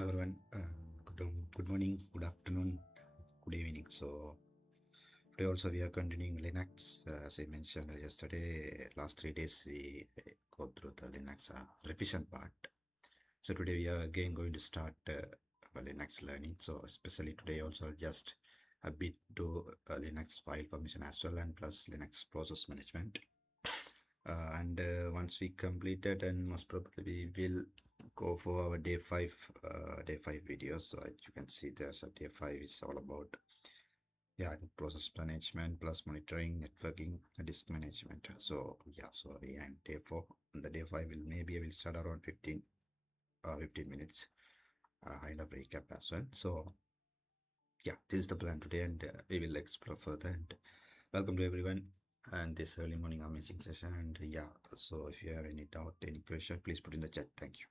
Hello everyone. Good morning, good afternoon, good evening. So today also we are continuing Linux. As I mentioned yesterday, last 3 days we go through the Linux revision part. So today we are again going to start Linux learning. So especially today also just a bit to Linux file formation as well, and plus Linux process management. And once we completed, and most probably we will go for our day 5 videos. So as you can see, there's a day 5 is all about process management plus monitoring, networking, and disk management. So we and day 4. And the day 5 will start around 15 minutes kind of recap as well. So this is the plan today, and we will explore further. And welcome to everyone and this early morning amazing session. And so if you have any doubt, any question, please put in the chat. Thank you.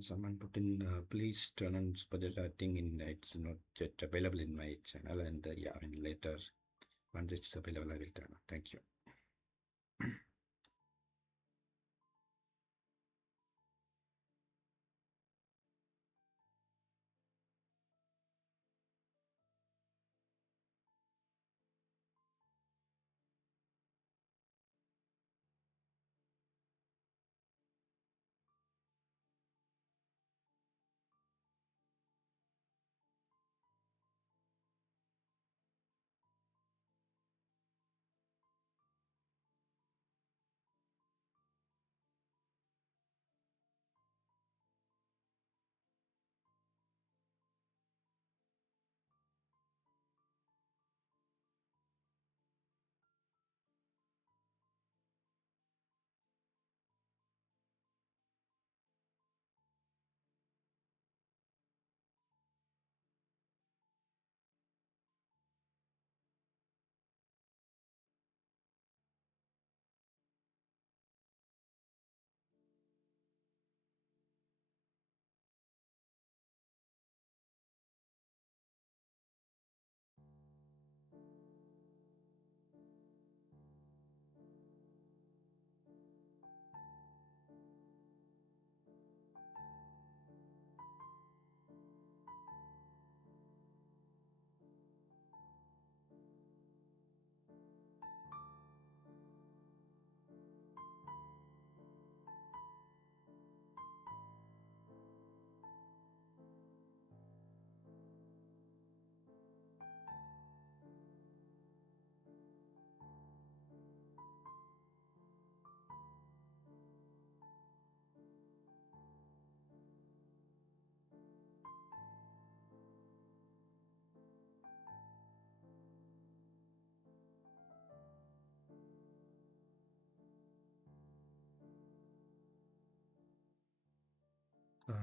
Someone put in, please turn on superjet. I think it's not yet available in my channel, and yeah, I mean, later once it's available, I will turn on. Thank you.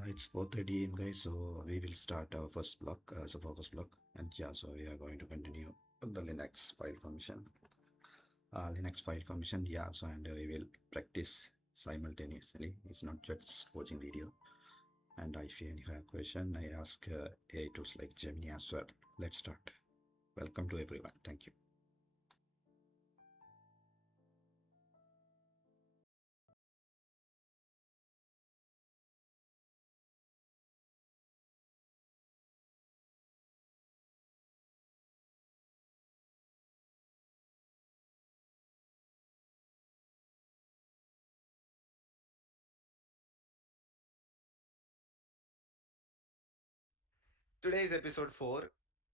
It's 4:30 a.m. guys, so we will start our first block, so focus block, and yeah, so we are going to continue on the Linux file permission. Yeah, so and we will practice simultaneously. It's not just watching video. And if you have a question, I ask AI tools like Gemini as well. Let's start. Welcome to everyone. Thank you. Today is episode 4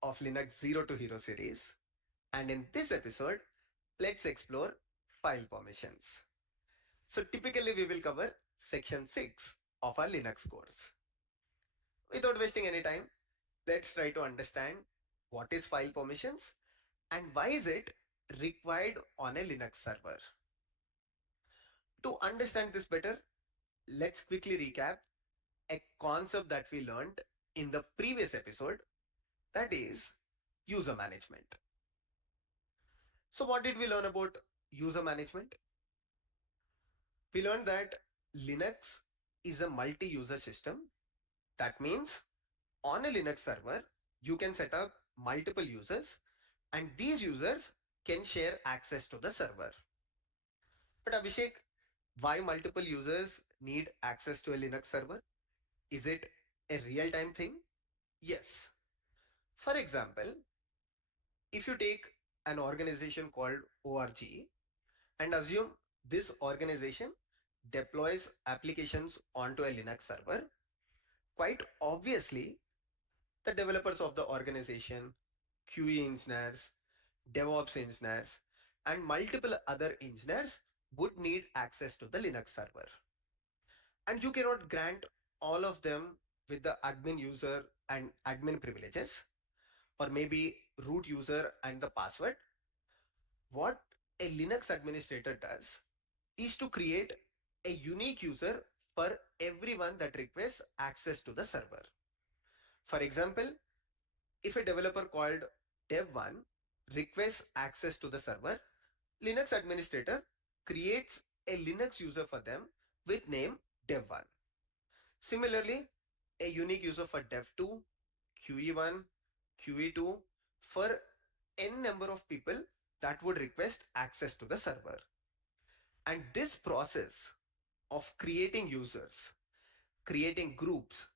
of Linux Zero to Hero series, and in this episode, let's explore file permissions. So, typically, we will cover section 6 of our Linux course. Without wasting any time, let's try to understand what is file permissions and why is it required on a Linux server. To understand this better, let's quickly recap a concept that we learned in the previous episode, that is user management. So, what did we learn about user management? We learned that Linux is a multi user system. That means on a Linux server, you can set up multiple users, and these users can share access to the server. But Abhishek, why multiple users need access to a Linux server? Is it a real time thing? Yes. For example, if you take an organization called ORG and assume this organization deploys applications onto a Linux server, quite obviously, the developers of the organization, QE engineers, DevOps engineers, and multiple other engineers would need access to the Linux server. And you cannot grant all of them with the admin user and admin privileges, or maybe root user and the password. What a Linux administrator does is to create a unique user for everyone that requests access to the server. For example, if a developer called dev1 requests access to the server, Linux administrator creates a Linux user for them with name dev1. Similarly, a unique user for dev2, QE1, QE2 for n number of people that would request access to the server. And this process of creating users, creating groups,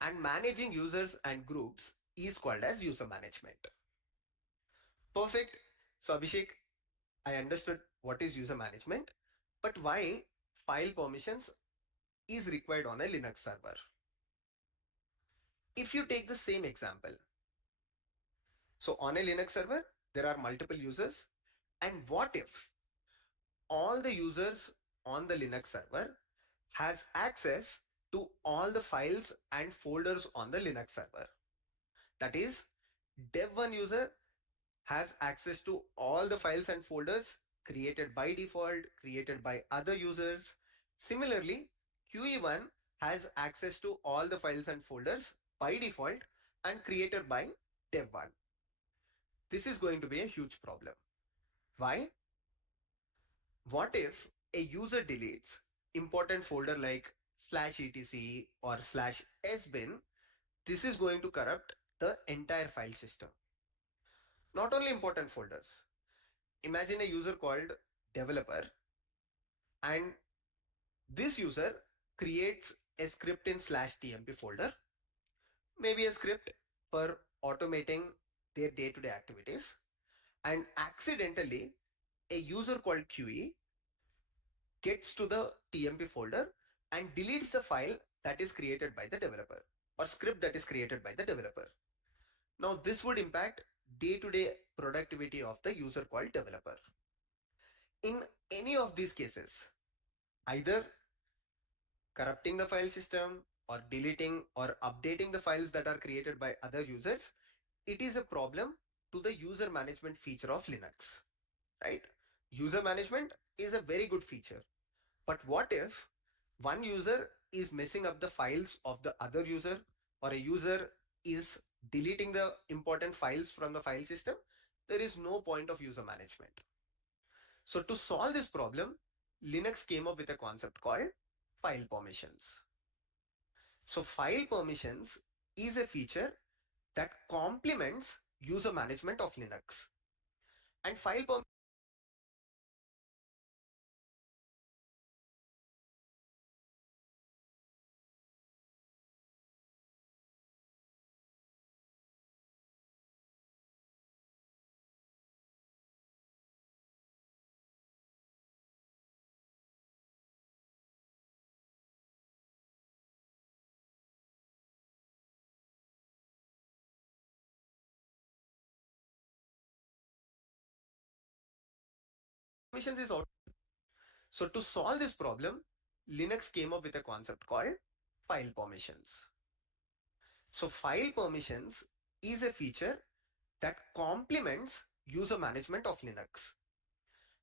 and managing users and groups is called as user management. Perfect. So Abhishek, I understood what is user management, but why file permissions is required on a Linux server? If you take the same example, so on a Linux server, there are multiple users. And what if all the users on the Linux server has access to all the files and folders on the Linux server? That is, dev1 user has access to all the files and folders created by default, created by other users. Similarly, QE1 has access to all the files and folders by default and created by dev1. This is going to be a huge problem. Why? What if a user deletes important folder like /etc or /sbin? This is going to corrupt the entire file system. Not only important folders. Imagine a user called developer, and this user creates a script in /tmp folder, maybe a script for automating their day-to-day activities, and accidentally a user called QE gets to the tmp folder and deletes the file that is created by the developer or script that is created by the developer. Now this would impact day-to-day productivity of the user called developer. In any of these cases, either corrupting the file system or deleting or updating the files that are created by other users, it is a problem to the user management feature of Linux, right? User management is a very good feature, but what if one user is messing up the files of the other user, or a user is deleting the important files from the file system? There is no point of user management. So to solve this problem, Linux came up with a concept called file permissions. So file permissions is a feature that complements user management of Linux. And file permissions is out. So to solve this problem, Linux came up with a concept called file permissions. So file permissions is a feature that complements user management of Linux.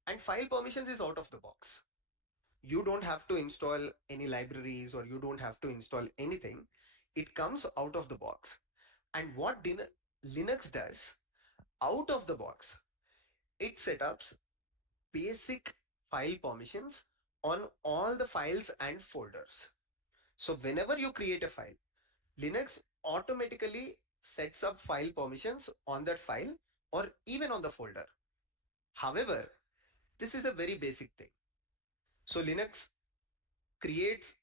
And file permissions is out of the box. You don't have to install any libraries or you don't have to install anything. It comes out of the box. And what Linux does out of the box, it sets up basic file permissions on all the files and folders. So whenever you create a file, Linux automatically sets up file permissions on that file or even on the folder. However, this is a very basic thing. So Linux creates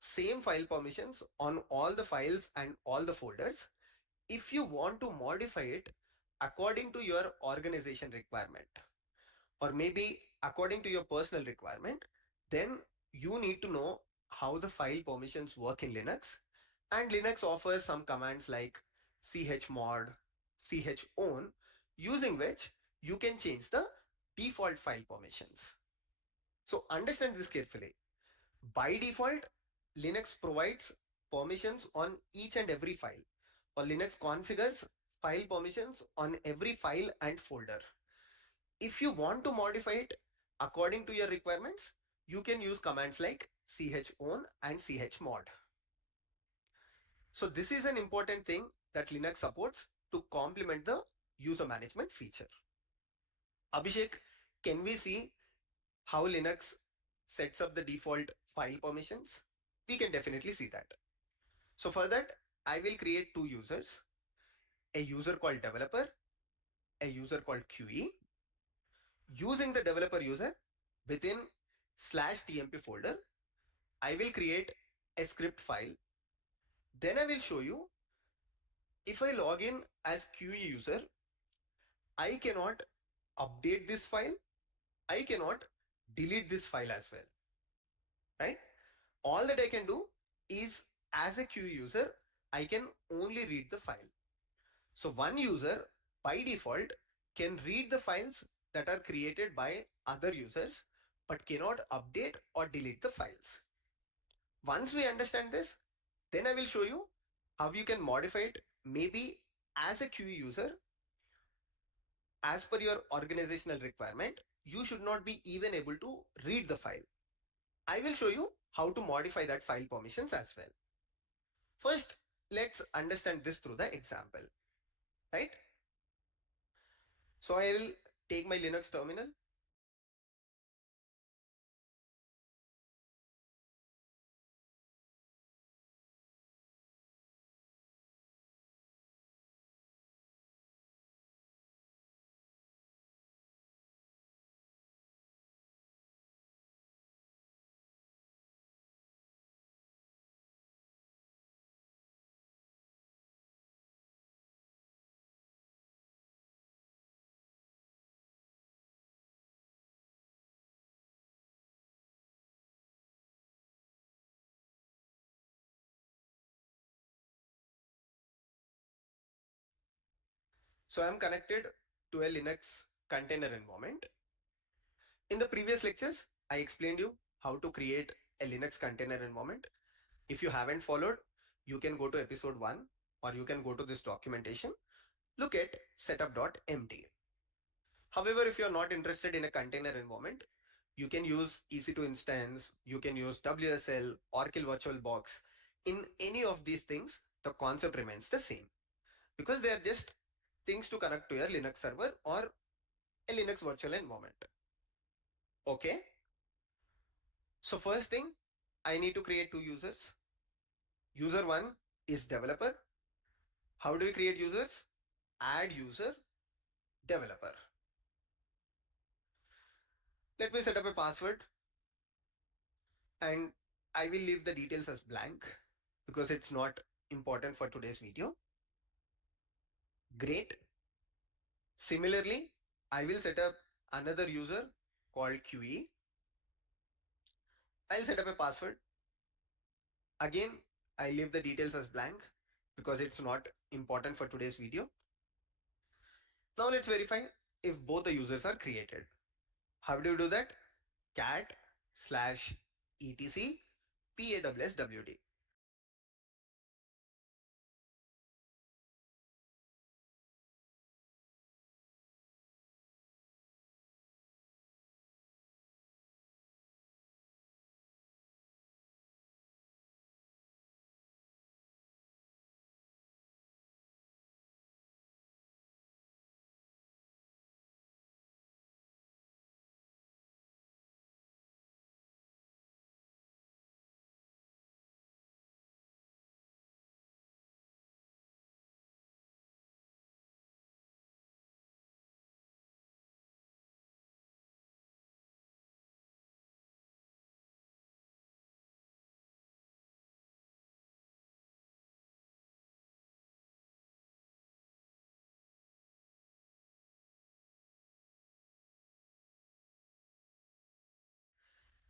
same file permissions on all the files and all the folders. If you want to modify it according to your organization requirement, or maybe according to your personal requirement, then you need to know how the file permissions work in Linux. And Linux offers some commands like chmod, chown, using which you can change the default file permissions. So understand this carefully. By default, Linux provides permissions on each and every file, or Linux configures file permissions on every file and folder. If you want to modify it according to your requirements, you can use commands like chown and chmod. So this is an important thing that Linux supports to complement the user management feature. Abhishek, can we see how Linux sets up the default file permissions? We can definitely see that. So for that, I will create two users, a user called developer, a user called QE. Using the developer user within /tmp folder, I will create a script file. Then I will show you if I log in as QE user, I cannot update this file. I cannot delete this file as well, right? All that I can do is as a QE user, I can only read the file. So one user by default can read the files that are created by other users, but cannot update or delete the files. Once we understand this, then I will show you how you can modify it maybe as a QE user. As per your organizational requirement, you should not be even able to read the file. I will show you how to modify that file permissions as well. First, let's understand this through the example, right? So I will take my Linux terminal. So I'm connected to a Linux container environment. In the previous lectures, I explained you how to create a Linux container environment. If you haven't followed, you can go to episode 1 or you can go to this documentation. Look at setup.md. However, if you're not interested in a container environment, you can use EC2 instance, you can use WSL, Oracle VirtualBox. In any of these things, the concept remains the same because they are just things to connect to your Linux server or a Linux virtual environment. Okay. So first thing, I need to create two users. User one is developer. How do we create users? Add user developer. Let me set up a password and I will leave the details as blank because it's not important for today's video. Great. Similarly, I will set up another user called QE. I'll set up a password. Again, I leave the details as blank because it's not important for today's video. Now let's verify if both the users are created. How do you do that? Cat slash etc pawswd.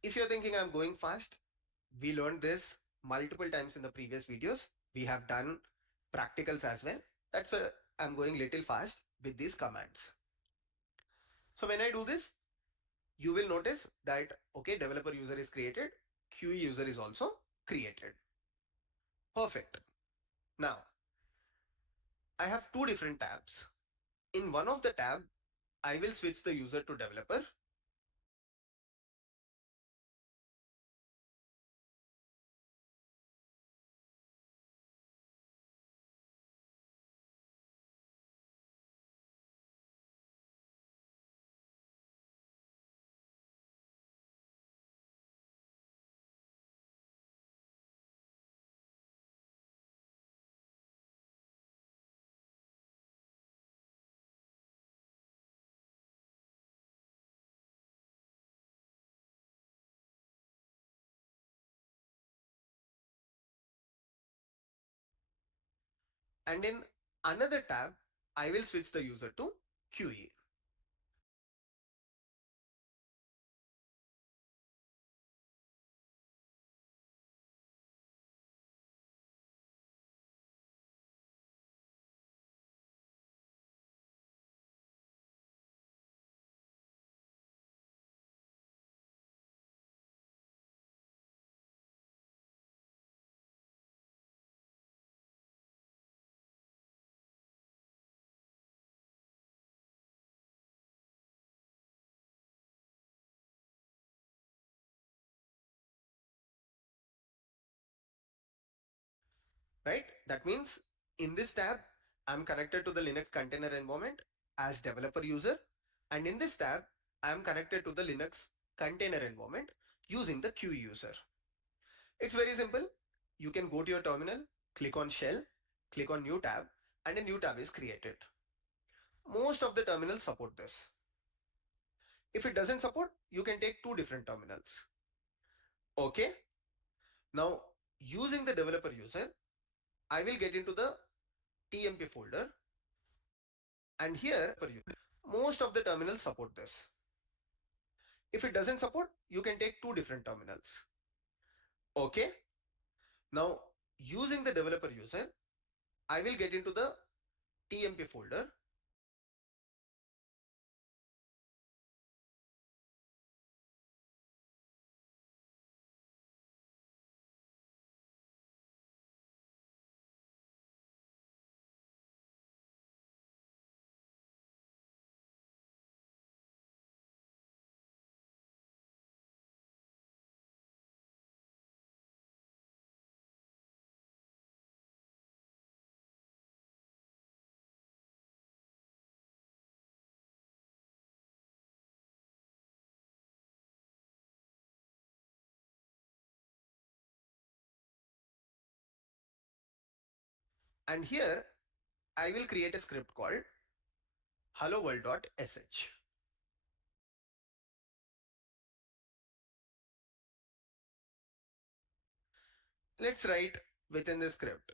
If you're thinking I'm going fast, we learned this multiple times in the previous videos. We have done practicals as well. That's why I'm going little fast with these commands. So when I do this, you will notice that, okay, developer user is created, QE user is also created. Perfect. Now, I have two different tabs. In one of the tab, I will switch the user to developer. And in another tab, I will switch the user to QE. Right? That means in this tab, I'm connected to the Linux container environment as developer user. And in this tab, I'm connected to the Linux container environment using the QE user. It's very simple. You can go to your terminal, click on shell, click on new tab, and a new tab is created. Most of the terminals support this. If it doesn't support, you can take two different terminals. Okay. Now, using the developer user, I will get into the TMP folder, and here most of the terminals support this. If it doesn't support, you can take two different terminals. Okay. Now, using the developer user, I will get into the TMP folder, and here I will create a script called hello world.sh. Let's write within the script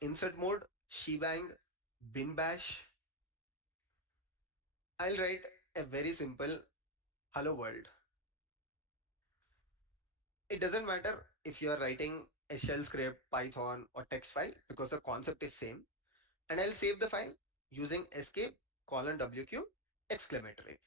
insert mode shebang bin bash. I'll write a very simple hello world. It doesn't matter if you are writing a shell script, Python, or text file because the concept is same. And I'll save the file using escape colon WQ exclamatory.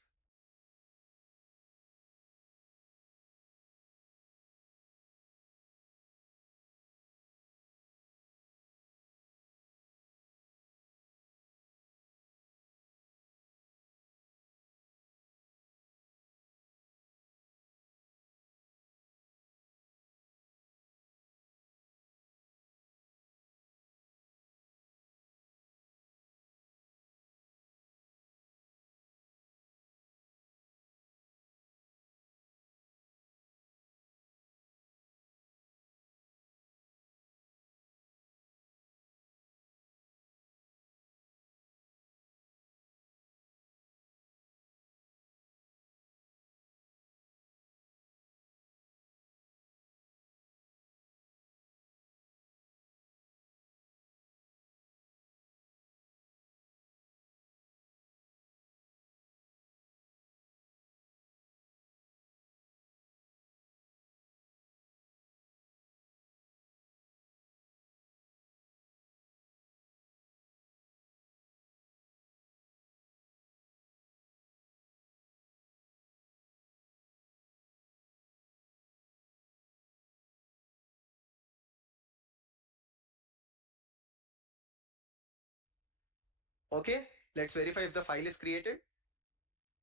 Okay, let's verify if the file is created.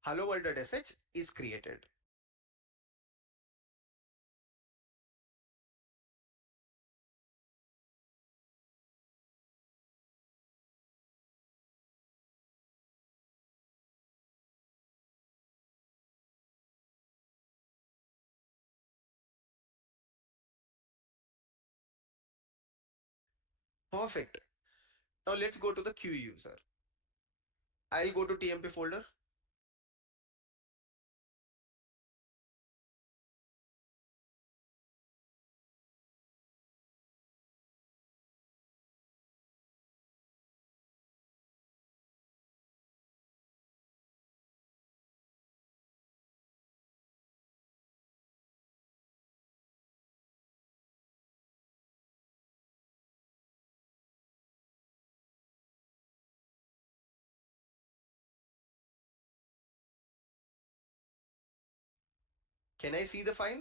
Hello world.sh is created. Perfect. Now let's go to the QE user. I'll go to TMP folder. Can I see the file?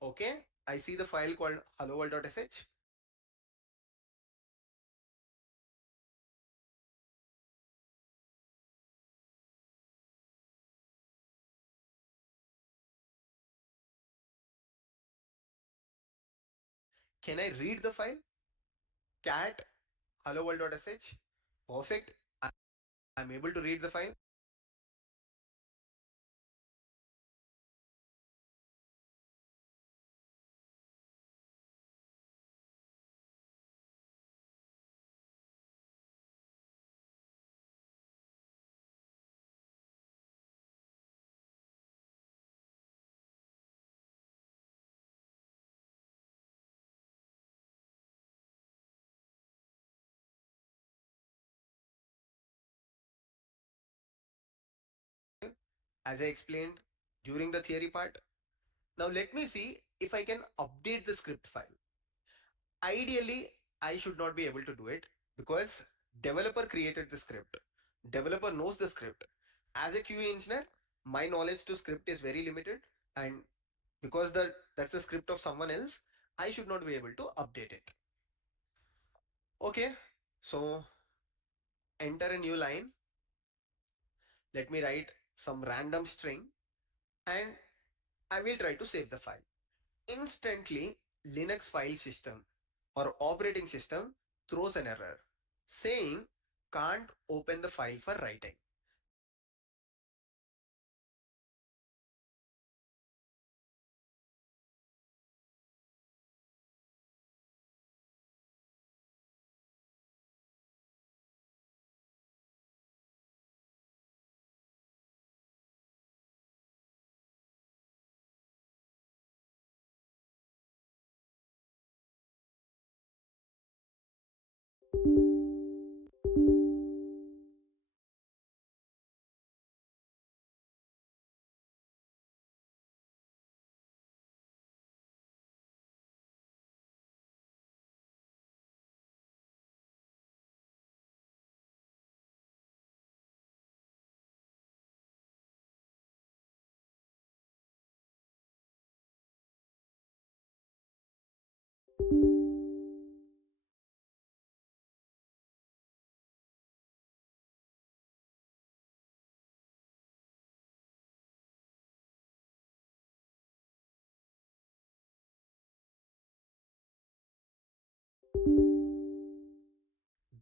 Okay, I see the file called helloworld.sh. Can I read the file? Cat helloworld.sh. Perfect. I'm able to read the file. As I explained during the theory part. Now let me see if I can update the script file. Ideally, I should not be able to do it because developer created the script. Developer knows the script. As a QA engineer, my knowledge to script is very limited, and because that's the script of someone else, I should not be able to update it. Okay, so enter a new line. Let me write some random string and I will try to save the file. Instantly, Linux file system or operating system throws an error saying can't open the file for writing.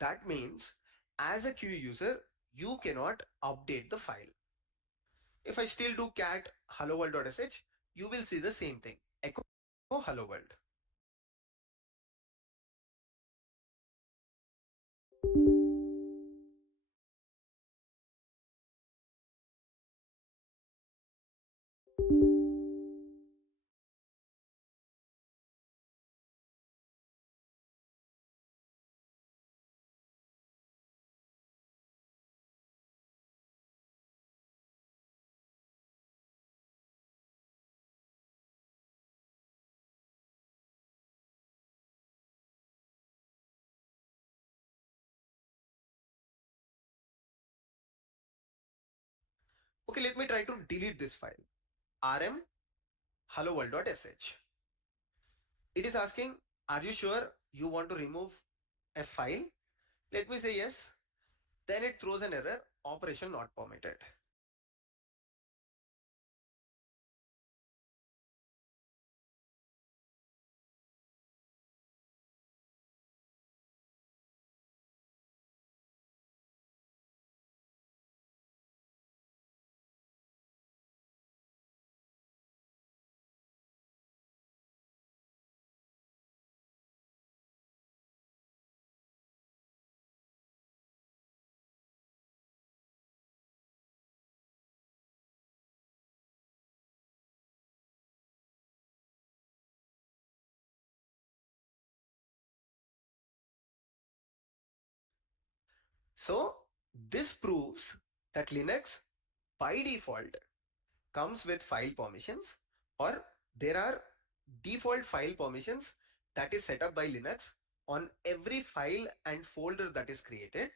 That means as a QA user, you cannot update the file. If I still do cat hello world.sh, you will see the same thing. Echo hello world. Okay, let me try to delete this file. rm hello world.sh. It is asking, are you sure you want to remove a file? Let me say yes. Then it throws an error, operation not permitted. So this proves that Linux by default comes with file permissions, or there are default file permissions that is set up by Linux on every file and folder that is created.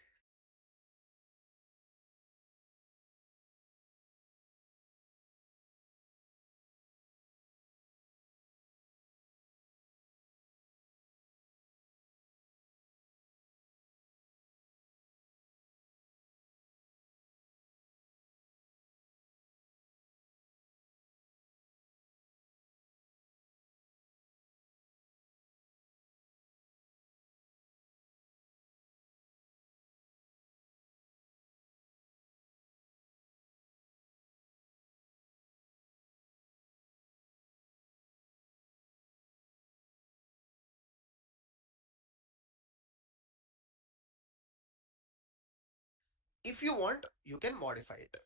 If you want, you can modify it.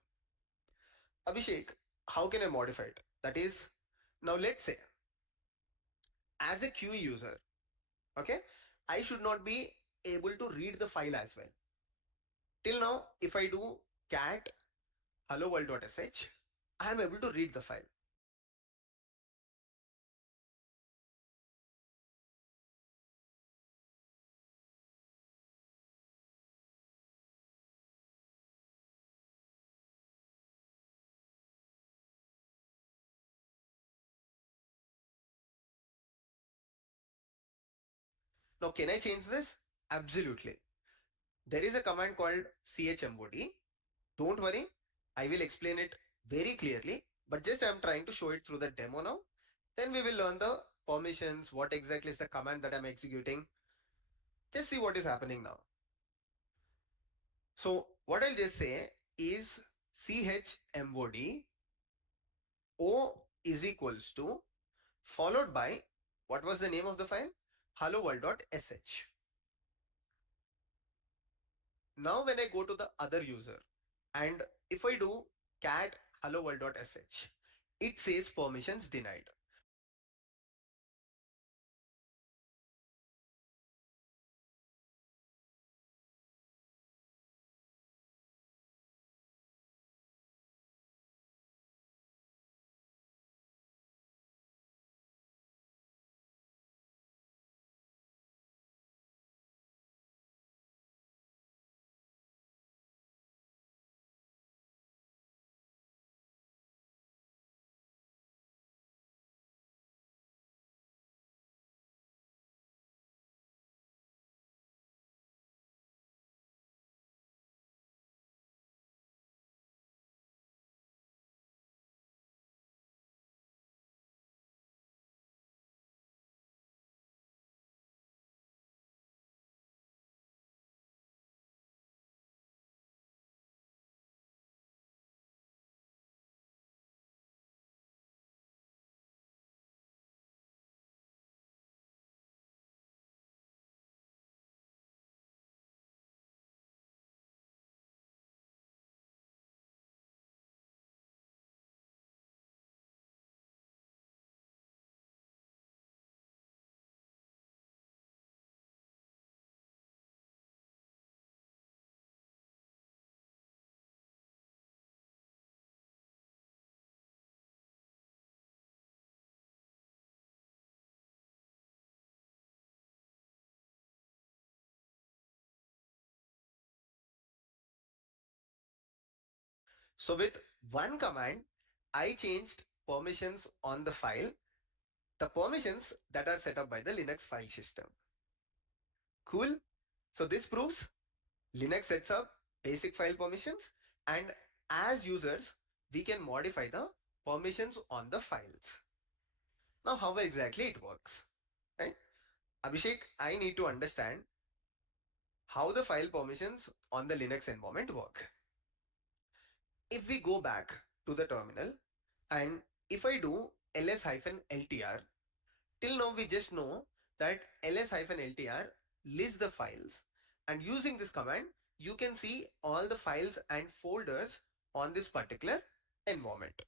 Abhishek, how can I modify it? That is, now let's say, as a QE user, okay, I should not be able to read the file as well. Till now, if I do cat hello world.sh, I am able to read the file. Now, can I change this? Absolutely. There is a command called chmod. Don't worry, I will explain it very clearly, but just I'm trying to show it through the demo now. Then we will learn the permissions, what exactly is the command that I'm executing. Just see what is happening now. So what I'll just say is chmod o is equals to followed by, what was the name of the file? Hello world.sh. Now when I go to the other user and if I do cat hello world.sh, it says permissions denied. So with one command, I changed permissions on the file, the permissions that are set up by the Linux file system. Cool. So this proves Linux sets up basic file permissions, and as users, we can modify the permissions on the files. Now, how exactly it works, right? Abhishek, I need to understand how the file permissions on the Linux environment work. If we go back to the terminal and if I do ls-ltr, till now we just know that ls-ltr lists the files, and using this command you can see all the files and folders on this particular environment.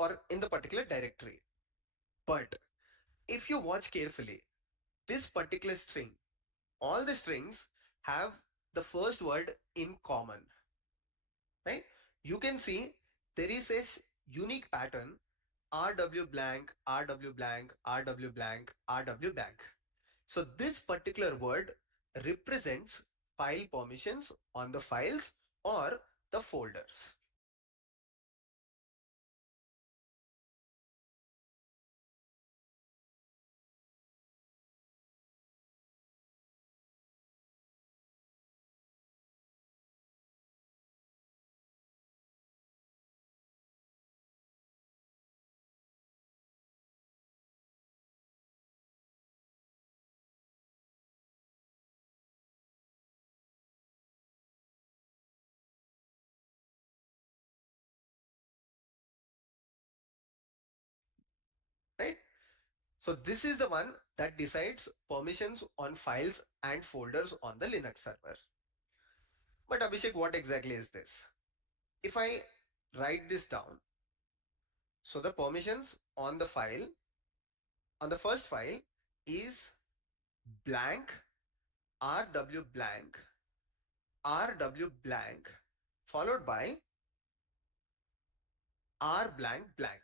Or in the particular directory. But if you watch carefully, this particular string, all the strings have the first word in common, right? You can see there is a unique pattern RW blank, RW blank, RW blank, RW blank. So this particular word represents file permissions on the files or the folders. So this is the one that decides permissions on files and folders on the Linux server. But Abhishek, what exactly is this? If I write this down, so the permissions on the file, on the first file is blank, rw blank, rw blank, followed by r blank blank.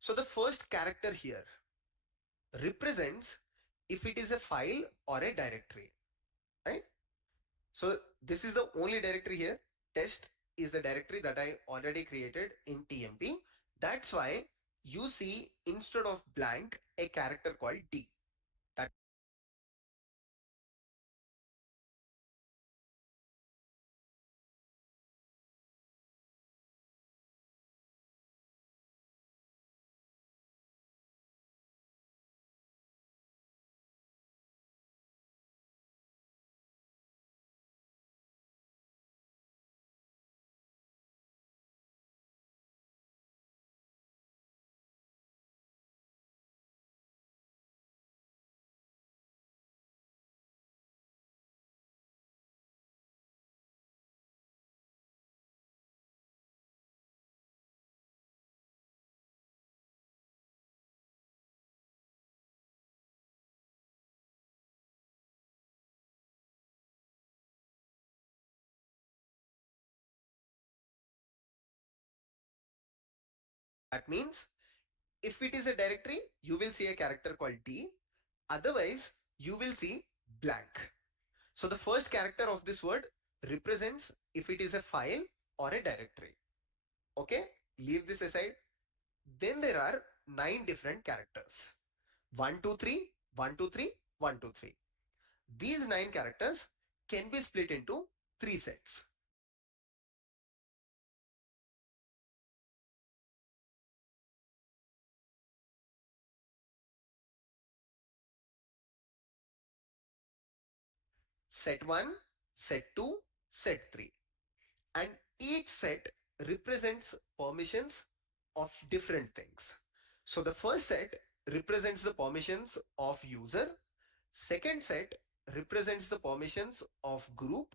So the first character here represents if it is a file or a directory, right? So this is the only directory here. Test is the directory that I already created in TMP. That's why you see instead of blank a character called D. That means if it is a directory, you will see a character called D. Otherwise, you will see blank. So the first character of this word represents if it is a file or a directory. Okay, leave this aside. Then there are 9 different characters. 1, 2, 3, 1, 2, 3, 1, 2, 3. These 9 characters can be split into 3 sets. Set 1, set 2, set 3. And each set represents permissions of different things. So the first set represents the permissions of user, second set represents the permissions of group,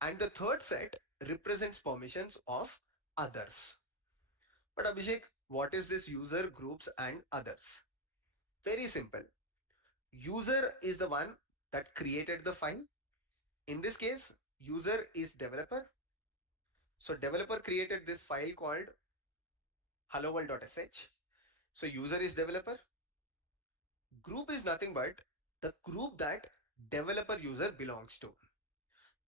and the third set represents permissions of others. But Abhishek, what is this user, groups, and others? Very simple. User is the one that created the file. In this case, user is developer. So developer created this file called helloworld.sh. So user is developer. Group is nothing but the group that developer user belongs to.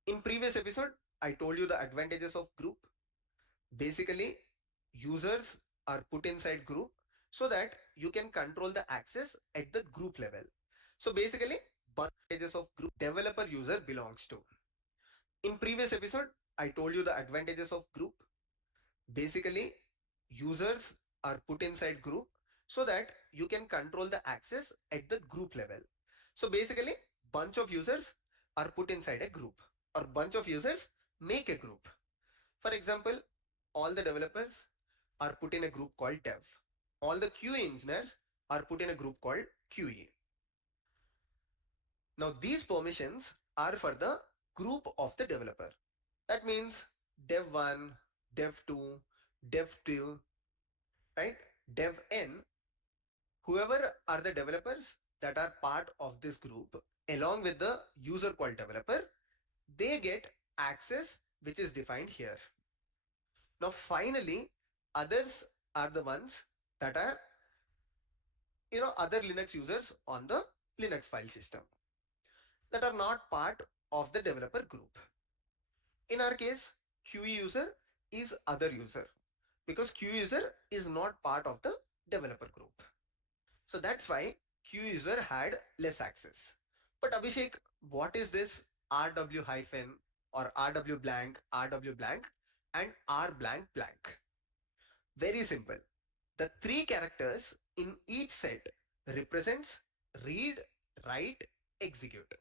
In previous episode, I told you the advantages of group. Basically, users are put inside group so that you can control the access at the group level. So basically, advantages of group developer user belongs to. In previous episode, I told you the advantages of group. Basically, users are put inside group so that you can control the access at the group level. So basically, bunch of users are put inside a group, or bunch of users make a group. For example, all the developers are put in a group called dev. All the QA engineers are put in a group called QE. Now these permissions are for the group of the developer. That means dev1, dev2, dev2, right? Dev-n, whoever are the developers that are part of this group, along with the user called developer, they get access which is defined here. Now finally, others are the ones that are, other Linux users on the Linux file system that are not part of the developer group. In our case, QE user is other user because QE user is not part of the developer group. So that's why Q user had less access. But Abhishek, what is this RW hyphen or RW blank, RW blank, and R blank blank. Very simple. The three characters in each set represents read, write, execute.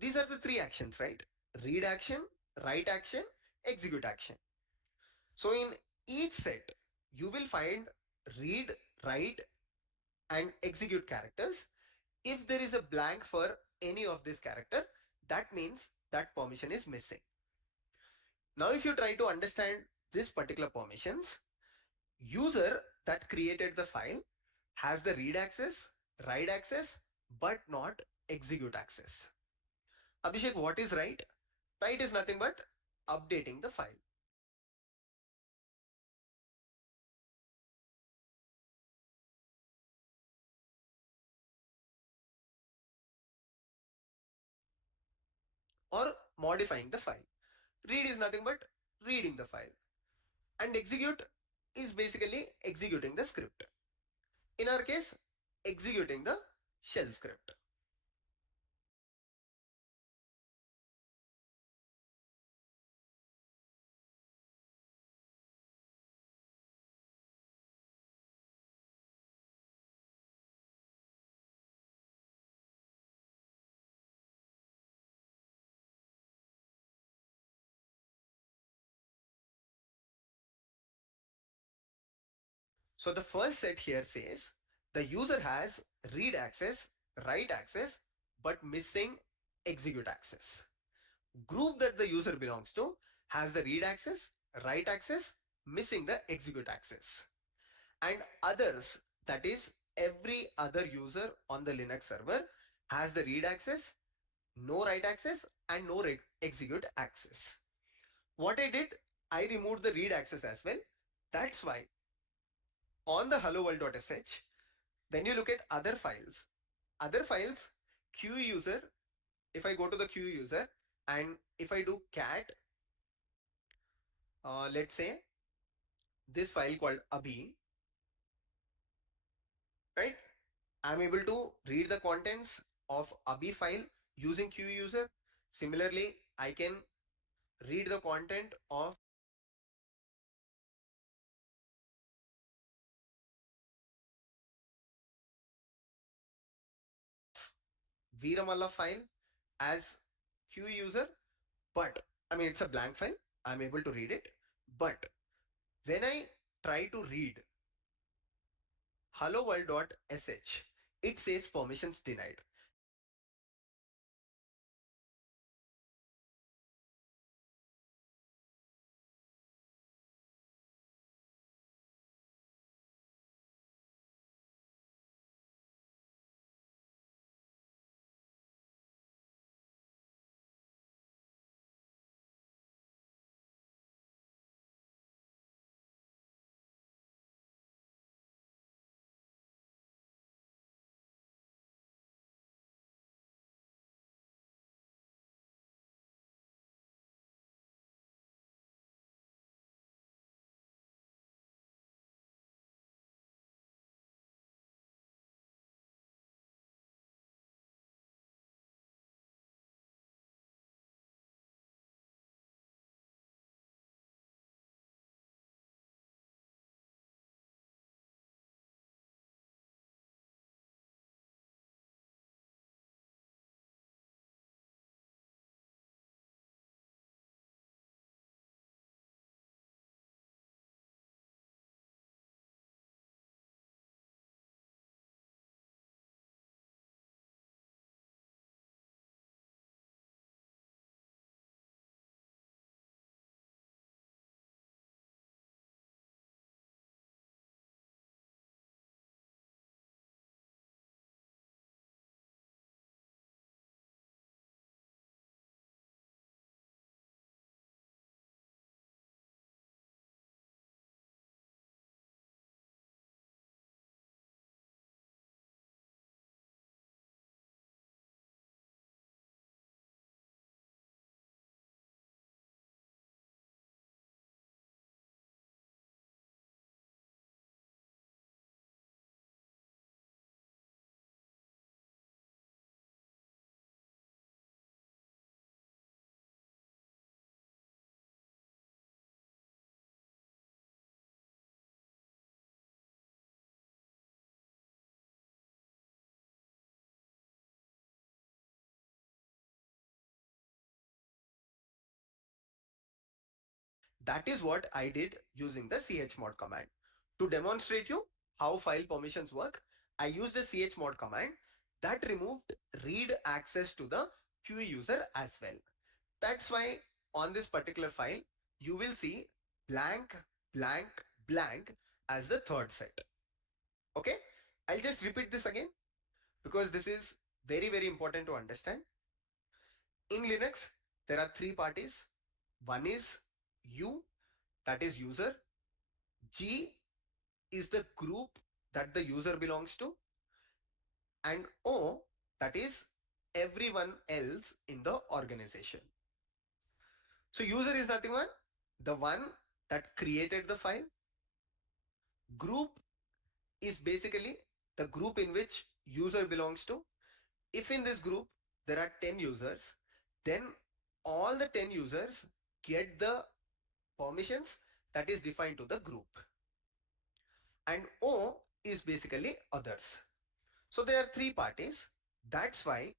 These are the three actions, right? Read action, write action, execute action. So in each set, you will find read, write, and execute characters. If there is a blank for any of this character, that means that permission is missing. Now, if you try to understand this particular permissions, user that created the file has the read access, write access, but not execute access. Abhishek, what is write? Write is nothing but updating the file. Or modifying the file. Read is nothing but reading the file. And execute is basically executing the script. In our case, executing the shell script. So the first set here says the user has read access, write access, but missing execute access. Group that the user belongs to has the read access, write access, missing the execute access. And others, that is every other user on the Linux server, has the read access, no write access, and no execute access. What I did, I removed the read access as well. That's why on the hello world.sh, when you look at other files, queue user, if I go to the queue user and if I do cat, let's say this file called abhi, right? I'm able to read the contents of abhi file using queue user. Similarly, I can read the content of Veeramalla file as queue user, but I mean, it's a blank file. I'm able to read it. But when I try to read hello world.sh, it says permissions denied. That is what I did using the chmod command. To demonstrate you how file permissions work, I used the chmod command that removed read access to the QE user as well. That's why on this particular file, you will see blank, blank, blank as the third set. Okay, I'll just repeat this again because this is very, very important to understand. In Linux, there are three parties. One is U, that is user. G is the group that the user belongs to. And O, that is everyone else in the organization. So user is nothing but the one that created the file. Group is basically the group in which user belongs to. If in this group there are 10 users, then all the 10 users get the permissions that is defined to the group. And O is basically others. So there are three parties. That's why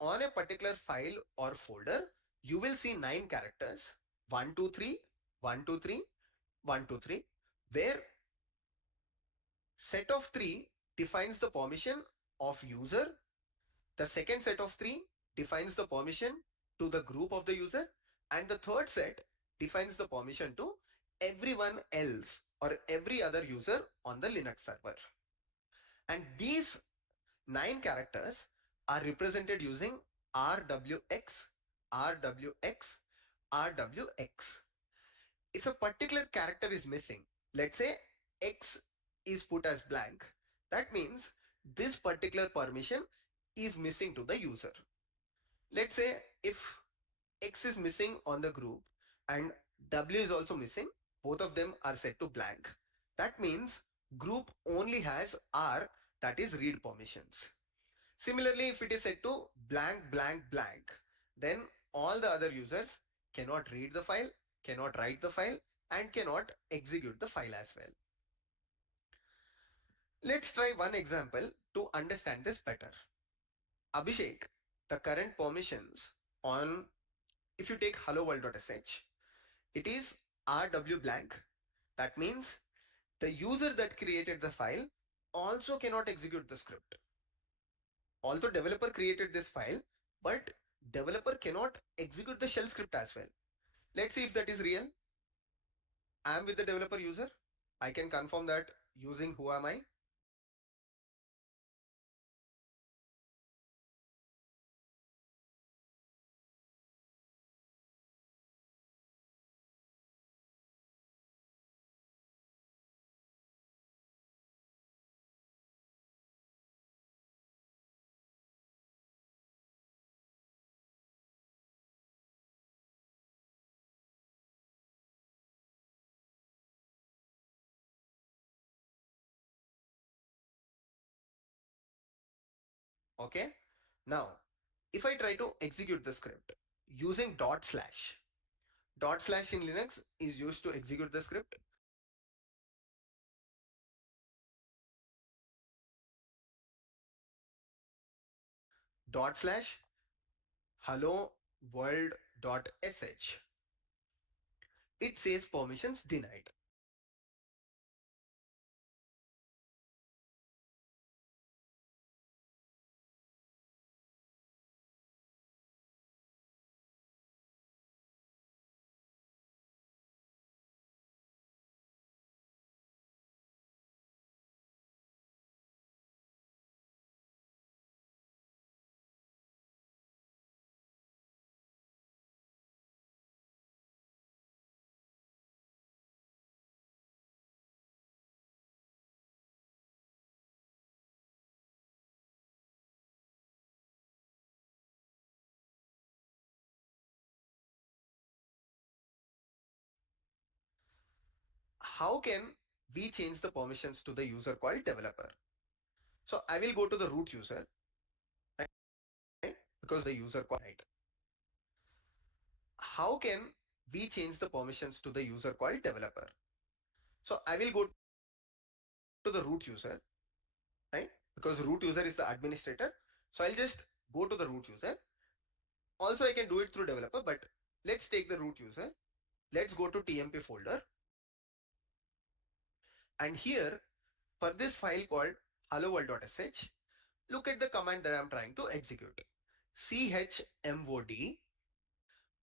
on a particular file or folder, you will see 9 characters, 1, 2, 3, 1, 2, 3, 1, 2, 3, where set of 3 defines the permission of user. The second set of 3 defines the permission to the group of the user. And the third set defines the permission to everyone else or every other user on the Linux server. And these 9 characters are represented using RWX, RWX, RWX. If a particular character is missing, let's say X is put as blank, that means this particular permission is missing to the user. Let's say if X is missing on the group and W is also missing, both of them are set to blank. That means group only has R, that is read permissions. Similarly, if it is set to blank, blank, blank, then all the other users cannot read the file, cannot write the file, and cannot execute the file as well. Let's try one example to understand this better. Abhishek, the current permissions on, if you take hello world.sh, it is rw blank. That means the user that created the file also cannot execute the script. Although developer created this file, but developer cannot execute the shell script as well. Let's see if that is real. I am with the developer user. I can confirm that using who am I. Okay. Now, if I try to execute the script using dot slash in Linux is used to execute the script. Dot slash hello world.sh. It says permissions denied. How can we change the permissions to the user called developer? So I will go to the root user, right? Because the user called, right? How can we change the permissions to the user called developer? So I will go to the root user, right? Because root user is the administrator. So I'll just go to the root user. Also, I can do it through developer, but let's take the root user. let's go to TMP folder. And here, for this file called helloworld.sh, look at the command that I'm trying to execute. chmod,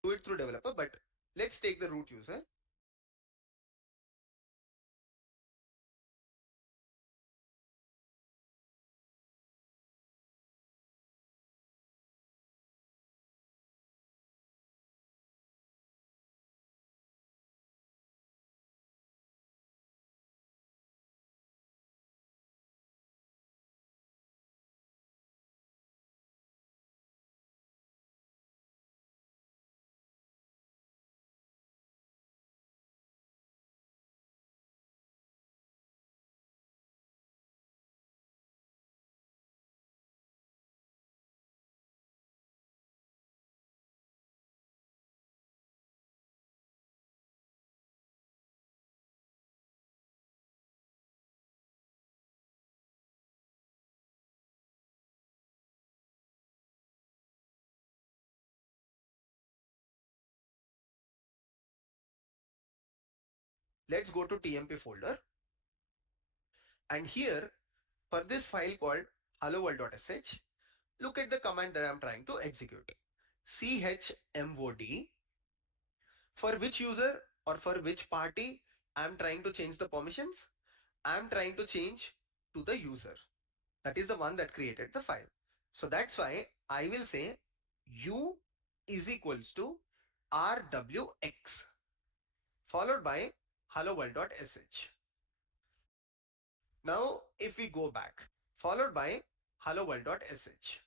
do it through developer, but let's take the root user. Let's go to TMP folder. And here, for this file called helloworld.sh, look at the command that I'm trying to execute. chmod, for which user or for which party I'm trying to change the permissions? I'm trying to change to the user. That is the one that created the file. So that's why I will say u is equals to rwx followed by helloworld.sh. Now, if we go back, followed by helloworld.sh.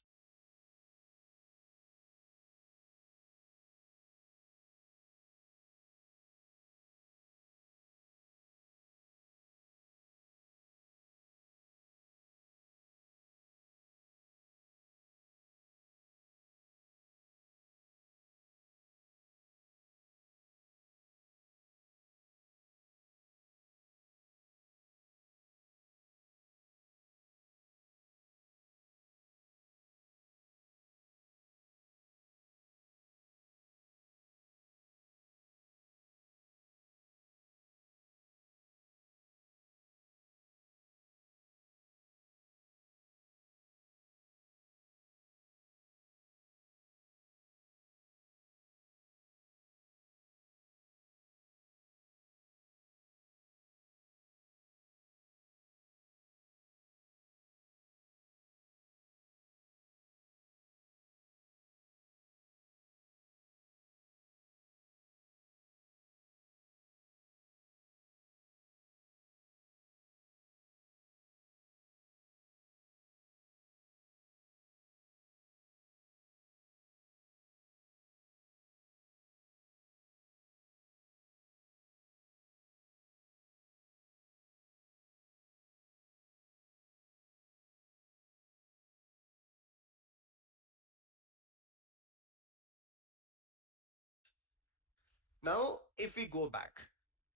Now, if we go back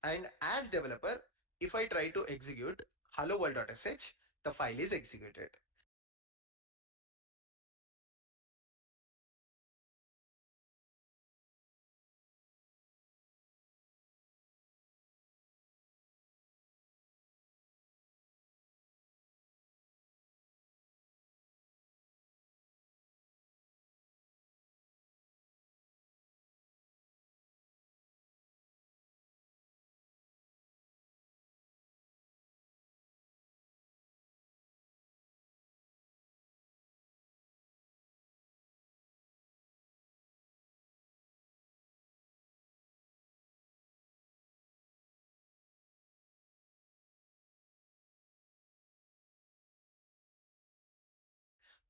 and as developer, if I try to execute helloworld.sh, the file is executed.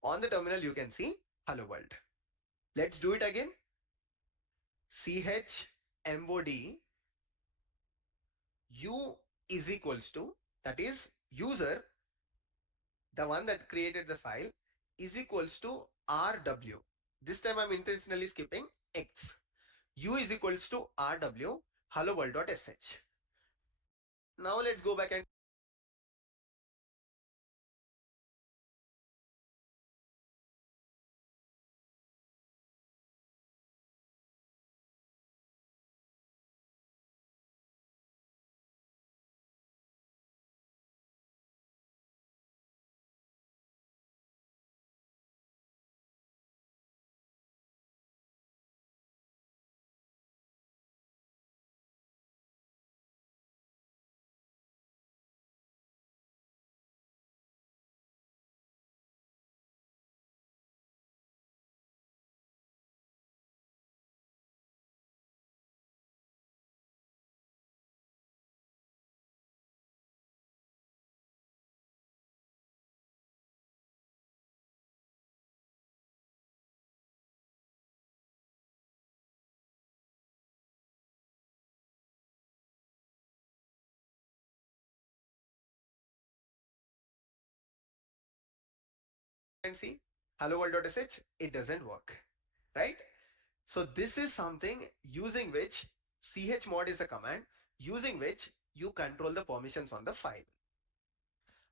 On the terminal, you can see hello world. Let's do it again. chmod u is equals to, that is user, the one that created the file, is equals to rw. This time I'm intentionally skipping x. U is equals to rw hello world.sh. Now let's go back and and see hello world.sh, it doesn't work, right? So this is something using which chmod is a command using which you control the permissions on the file.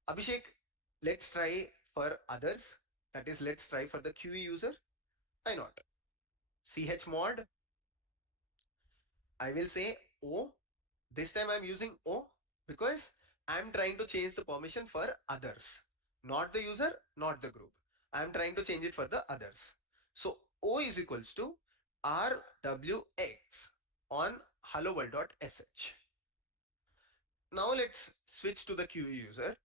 Abhishek, let's try for others. That is, let's try for the QE user. Why not? Chmod, I will say O. This time I'm using O because I'm trying to change the permission for others, not the user, not the group. I'm trying to change it for the others. So O is equals to RWX on hello world.sh. Now let's switch to the QE user.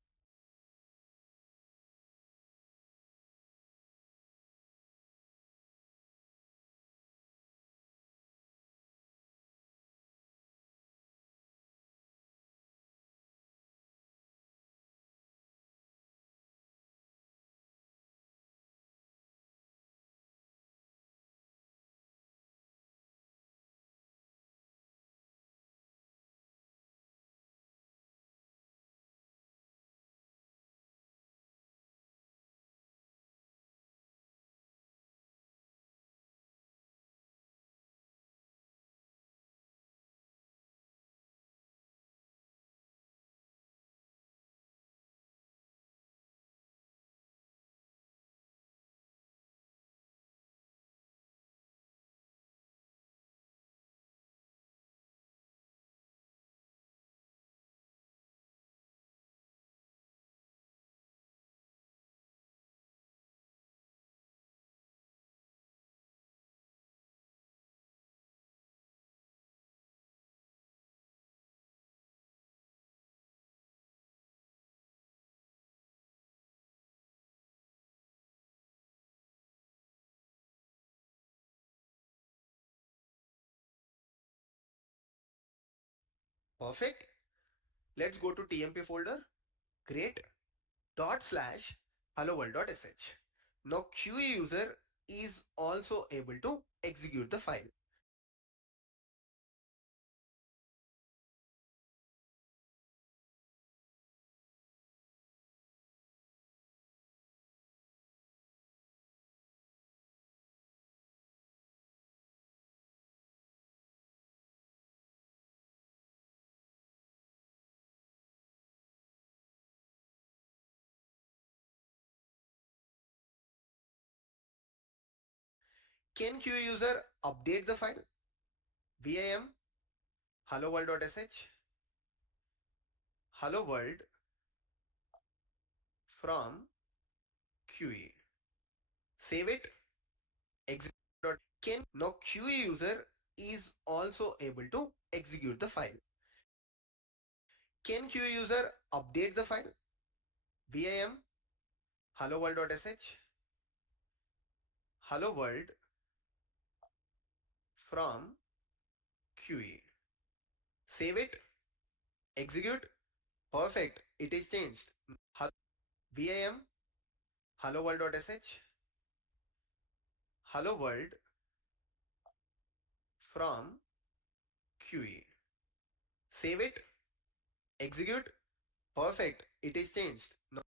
Perfect. Let's go to TMP folder. Great. Dot slash hello world.sh. Now QE user is also able to execute the file. Can QE user update the file? VIM hello world.sh hello world from QE. Save it, execute. Can now QE user is also able to execute the file. Can QE user update the file? VIM hello world.sh hello world from QE. Save it, execute. Perfect. It is changed. VIM hello world.sh hello world from QE. Save it, execute. Perfect. It is changed. Now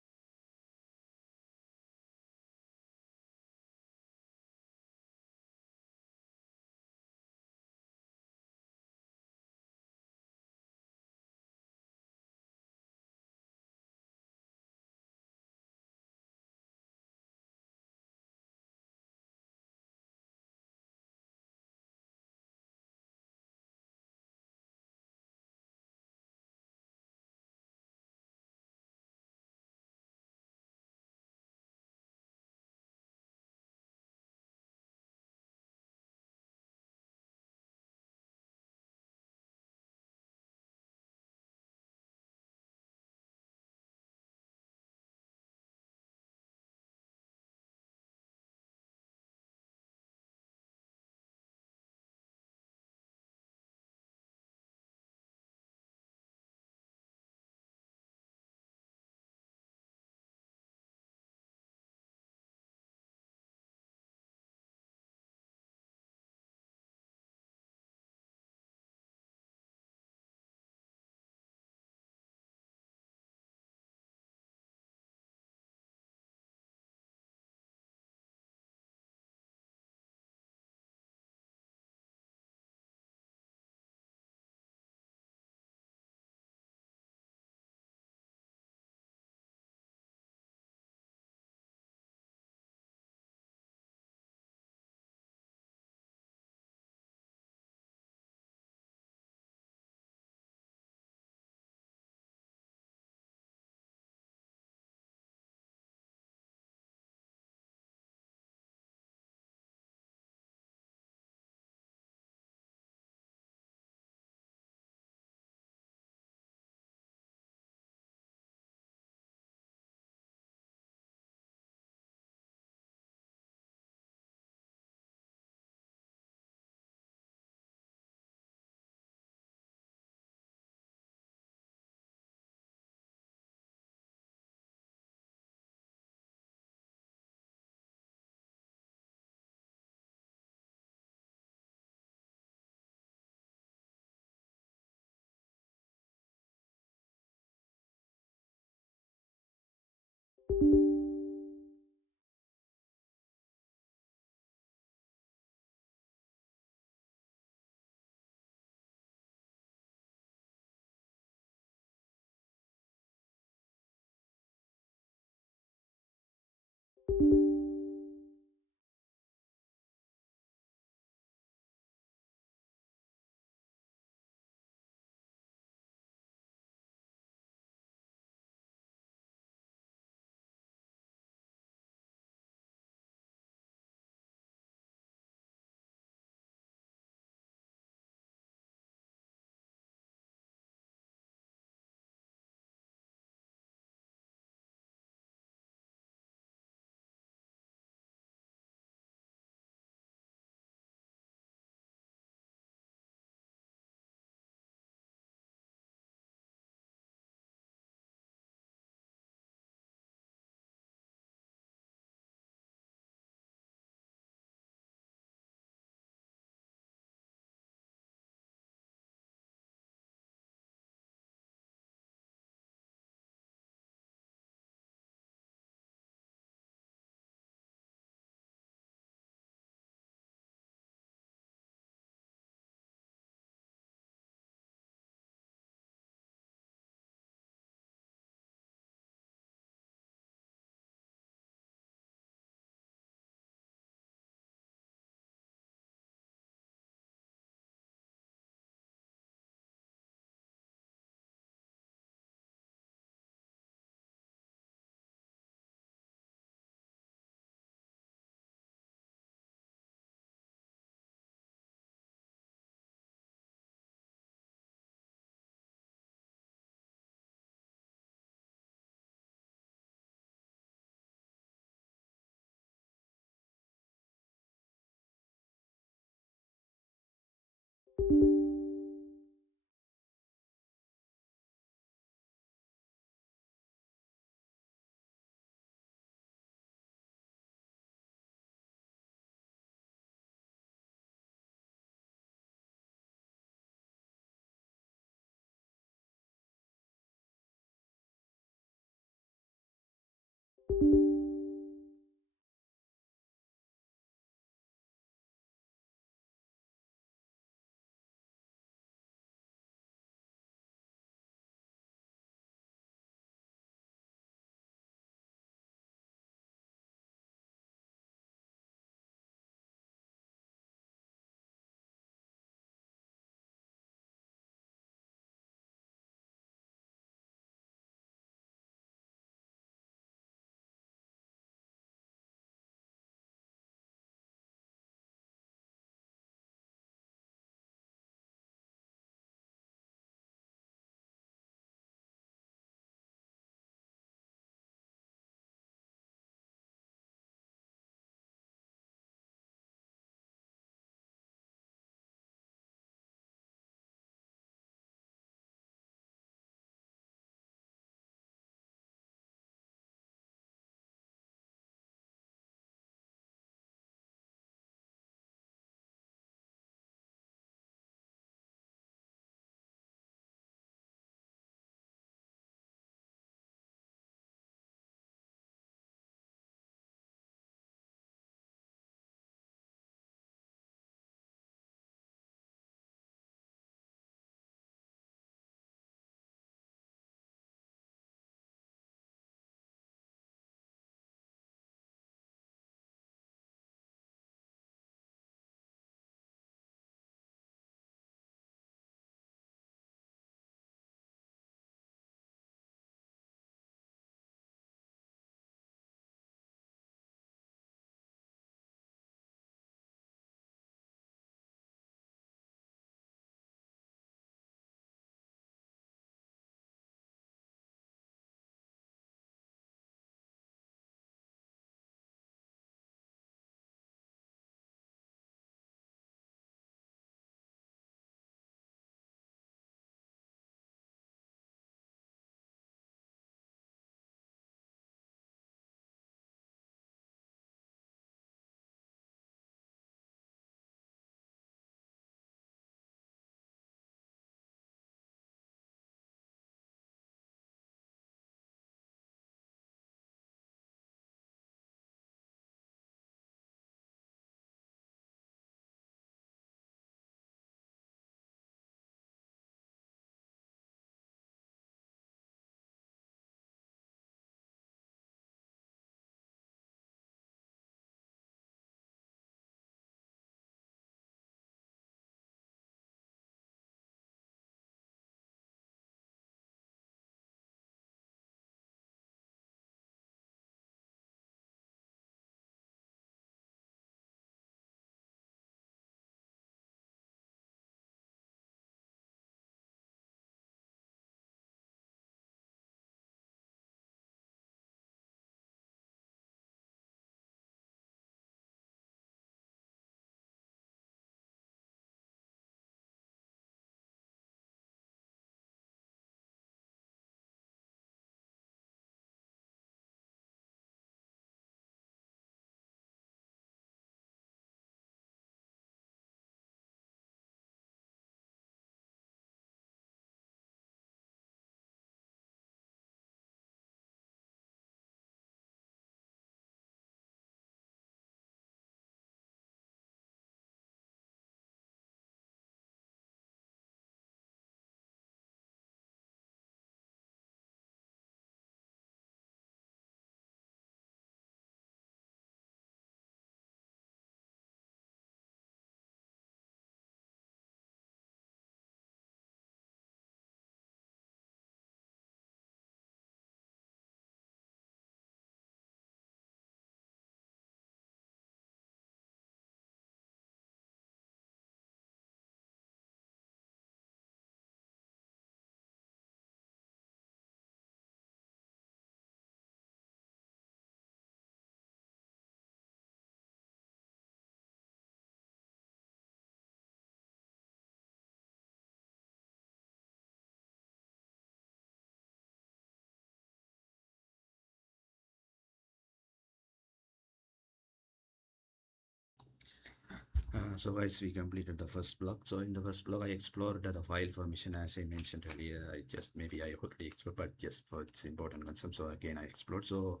So guys, we completed the first block. So in the first block, I explored the file permission as I mentioned earlier. Maybe I already explored, but just for its important concept. So again, I explored. So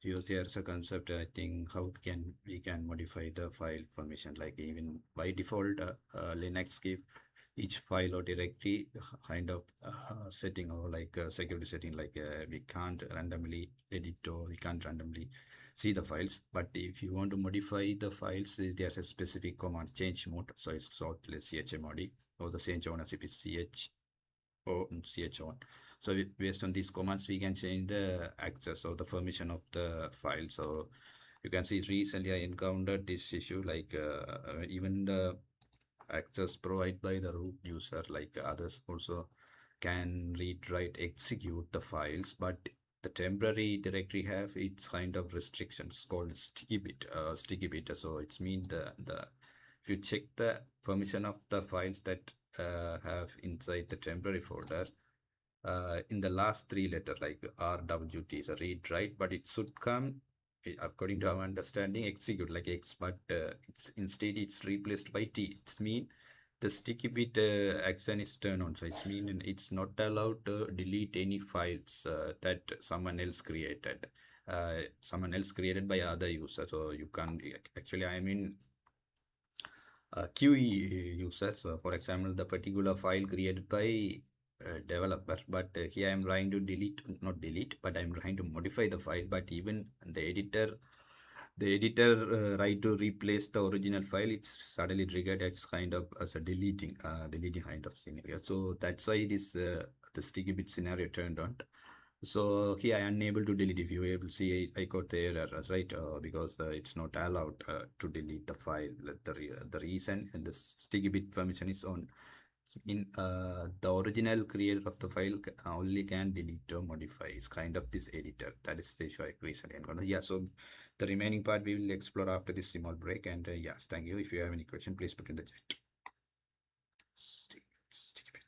here's a concept. I think how we can modify the file permission. Like even by default, Linux give each file or directory kind of setting or like security setting. Like we can't randomly edit or we can't randomly see the files. But if you want to modify the files, there's a specific command change mode. So it's called chmod or the change ownership is ch or ch on. So based on these commands, we can change the access or the permission of the file. So you can see recently I encountered this issue, like even the access provided by the root user, like others also can read, write, execute the files, but the temporary directory have its kind of restrictions called sticky bit. So it's mean the if you check the permission of the files that have inside the temporary folder, in the last three letter like RWT is a read write, but it should come according to our understanding execute like X, but instead it's replaced by T. It's mean the sticky bit action is turned on, so it's mean it's not allowed to delete any files that someone else created by other user. So you can actually, I mean, QE users. So for example, the particular file created by developer, but here I'm trying to not delete, but I'm trying to modify the file. But even the editor right to replace the original file, it's suddenly triggered as kind of as a deleting kind of scenario. So that's why this the sticky bit scenario turned on. So here I am unable to delete. If you able to see, I got the error, right? Because it's not allowed to delete the file. The reason and the sticky bit permission is on. In the original creator of the file only can delete or modify. It's kind of this editor. That is the issue I recently encountered. Yeah. So the remaining part we will explore after this small break. And yes, thank you. If you have any question, please put in the chat. Sticky bit.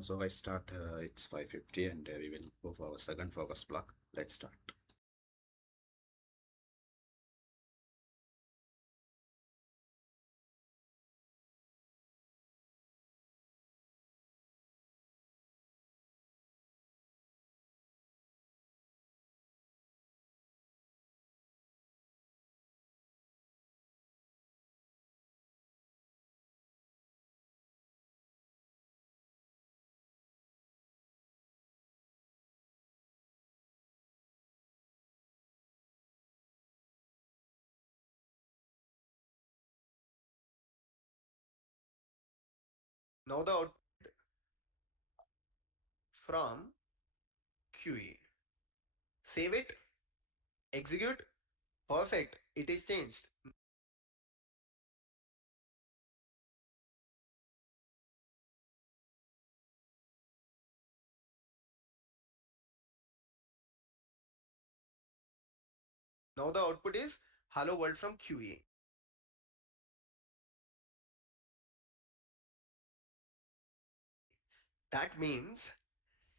So I start, it's 5:50 and we will go for our second focus block. Let's start. Now the output from QE. Save it, execute, perfect, it is changed. Now the output is hello world from QE. That means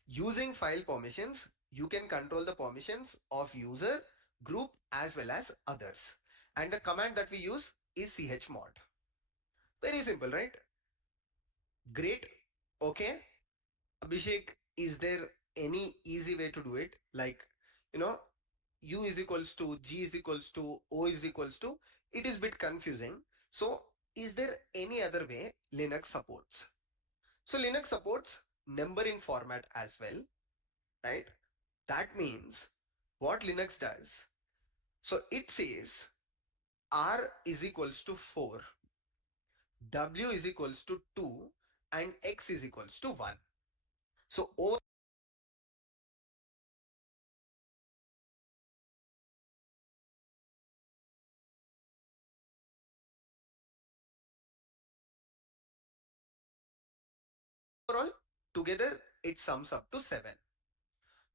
using file permissions, you can control the permissions of user, group as well as others. And the command that we use is chmod. Very simple, right? Great. Okay. Abhishek, is there any easy way to do it? Like, you know, U is equals to G is equals to O is equals to, it is a bit confusing. So is there any other way Linux supports? So Linux supports numbering format as well, right? That means what Linux does, so it says R is equals to 4, W is equals to 2, and X is equals to 1. So overall, together it sums up to 7.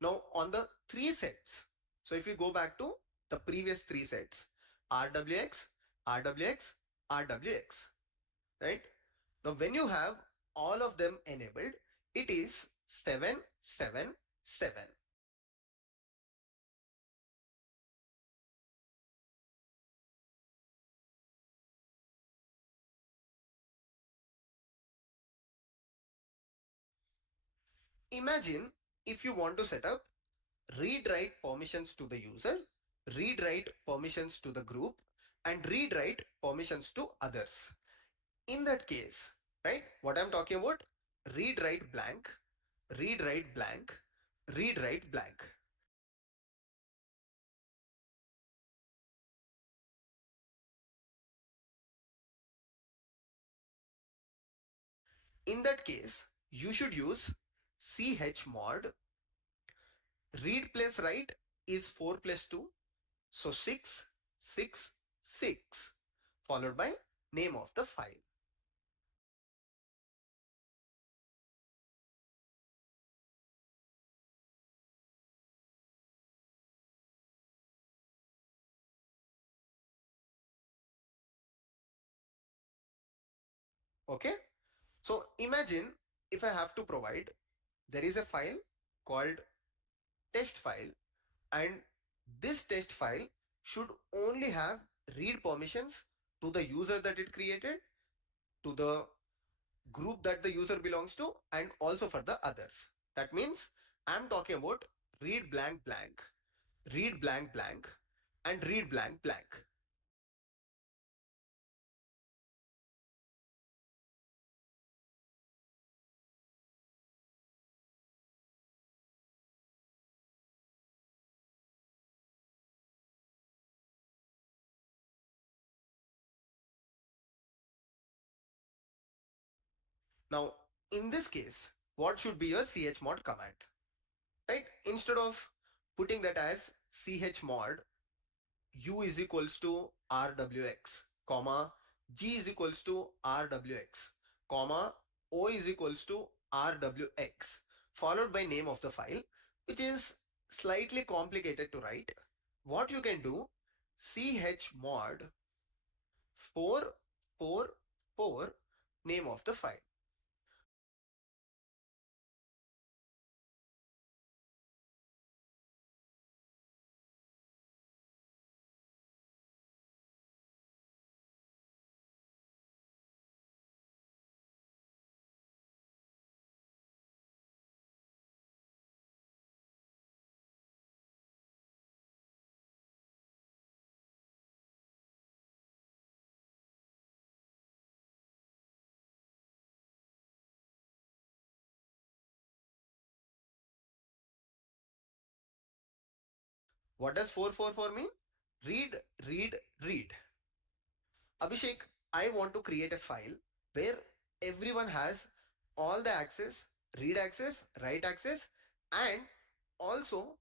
Now on the three sets, so if you go back to the previous three sets, RWX, RWX, RWX, right? Now when you have all of them enabled, it is 7, 7, 7. Imagine if you want to set up read write permissions to the user, read write permissions to the group, and read write permissions to others. In that case, right, what I'm talking about, read write blank, read write blank, read write blank. In that case, you should use chmod. Read plus write is 4 plus 2, so 6, 6, 6, followed by name of the file. Okay, so imagine if I have to provide, there is a file called test file, and this test file should only have read permissions to the user that it created, to the group that the user belongs to, and also for the others. That means I'm talking about read blank blank, read blank blank, and read blank blank. Now, in this case, what should be your chmod command? Right? Instead of putting that as chmod u is equals to rwx, comma, g is equals to rwx, comma, o is equals to rwx, followed by name of the file, which is slightly complicated to write. What you can do, chmod 444, name of the file. What does 444 mean? Read, read, read. Abhishek, I want to create a file where everyone has all the access, read access, write access, and also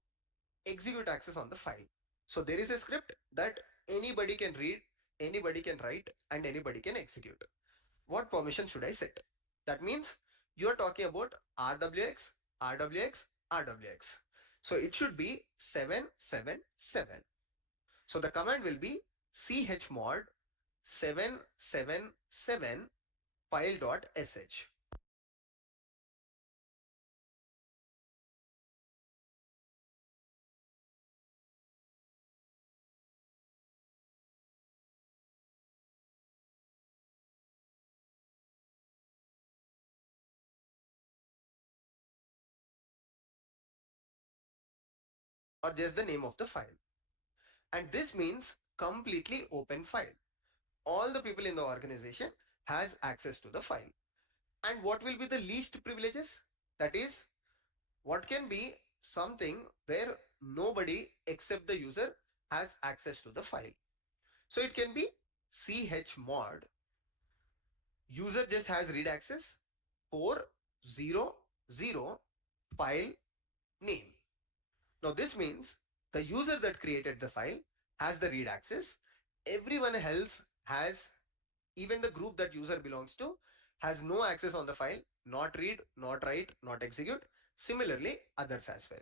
execute access on the file. So there is a script that anybody can read, anybody can write, and anybody can execute. What permission should I set? That means you are talking about RWX, RWX, RWX. So it should be 777. So the command will be chmod 777 file.sh. Or just the name of the file. And this means completely open file. All the people in the organization has access to the file. And what will be the least privileges? That is, what can be something where nobody except the user has access to the file. So it can be chmod user just has read access 400 file name. Now this means the user that created the file has the read access. Everyone else has, even the group that user belongs to, has no access on the file, not read, not write, not execute. Similarly, others as well.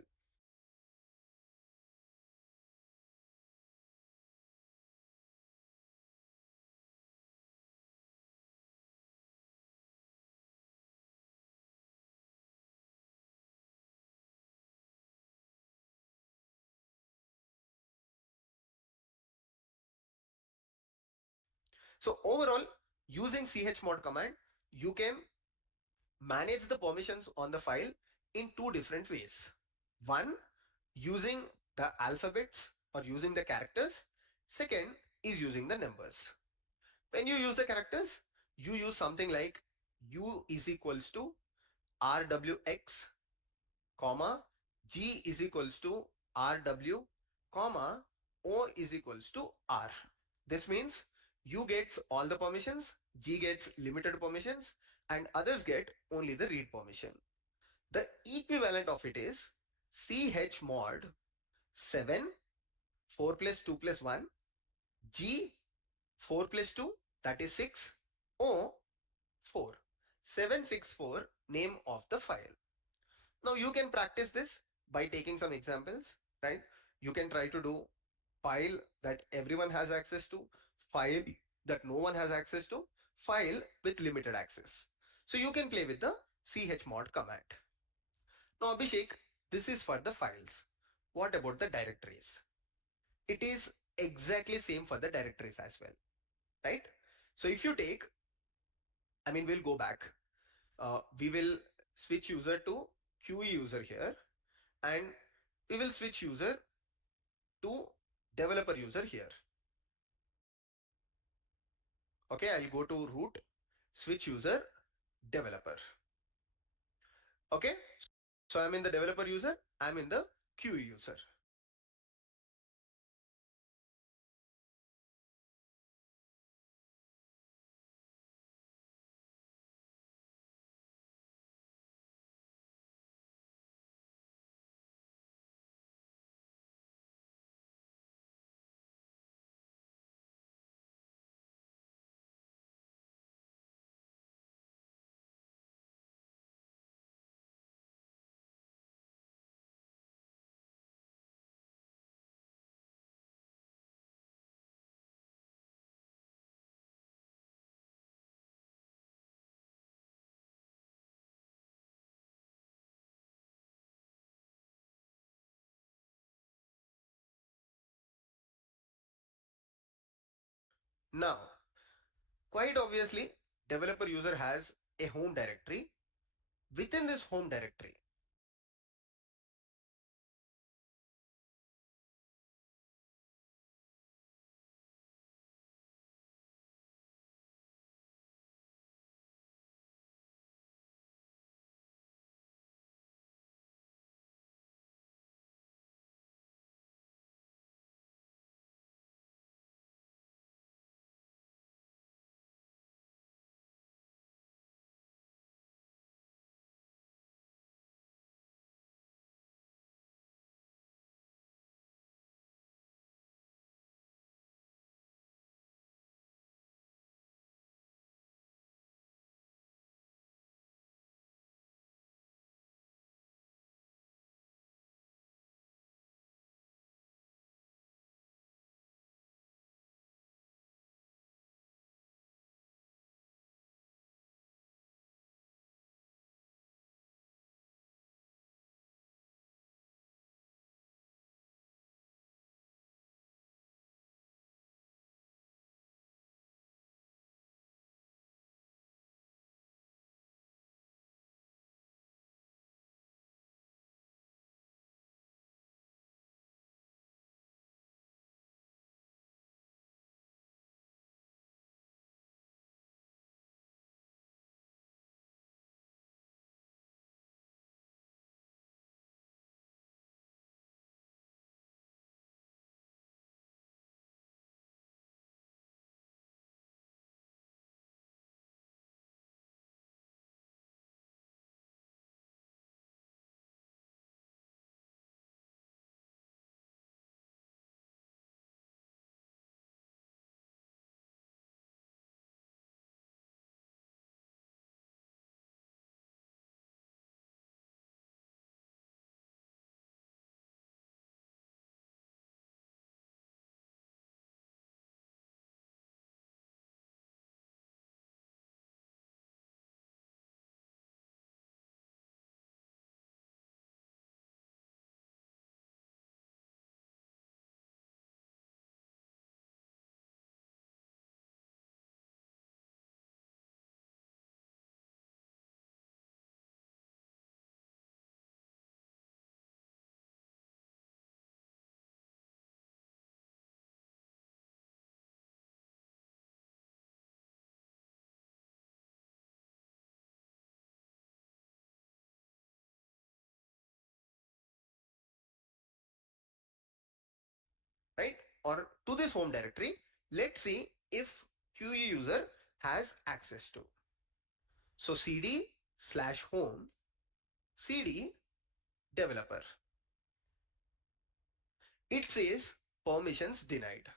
So overall, using chmod command, you can manage the permissions on the file in two different ways. One, using the alphabets or using the characters. Second is using the numbers. When you use the characters, you use something like u is equals to rwx, comma, g is equals to rw, comma, o is equals to r. This means u gets all the permissions, g gets limited permissions, and others get only the read permission. The equivalent of it is chmod 7, 4 plus 2 plus 1, g 4 plus 2, that is 6, o 4. 764 name of the file. Now you can practice this by taking some examples, right? You can try to do file that everyone has access to, file that no one has access to, file with limited access. So you can play with the chmod command. Now Abhishek, this is for the files. What about the directories? It is exactly same for the directories as well, right? So if you take, we'll go back. We will switch user to QE user here, and we will switch user to developer user here. Okay, I'll go to root, switch user, developer. Okay, so I'm in the developer user, I'm in the QE user. Now, quite obviously, developer user has a home directory. Within this home directory, right? Or to this home directory, let's see if QE user has access to. So cd slash home cd developer. It says permissions denied.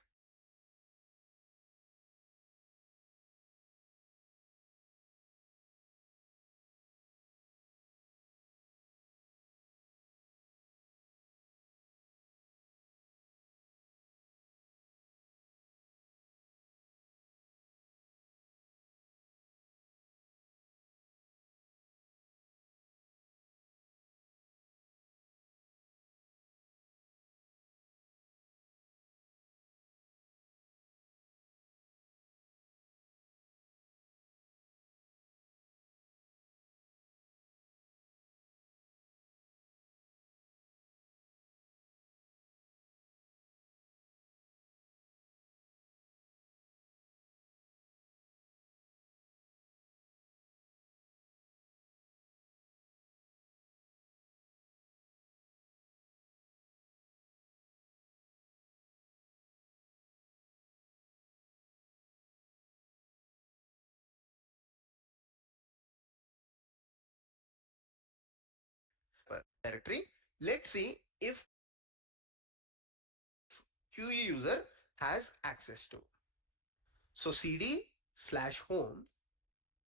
Directory. Let's see if QE user has access to. So cd slash home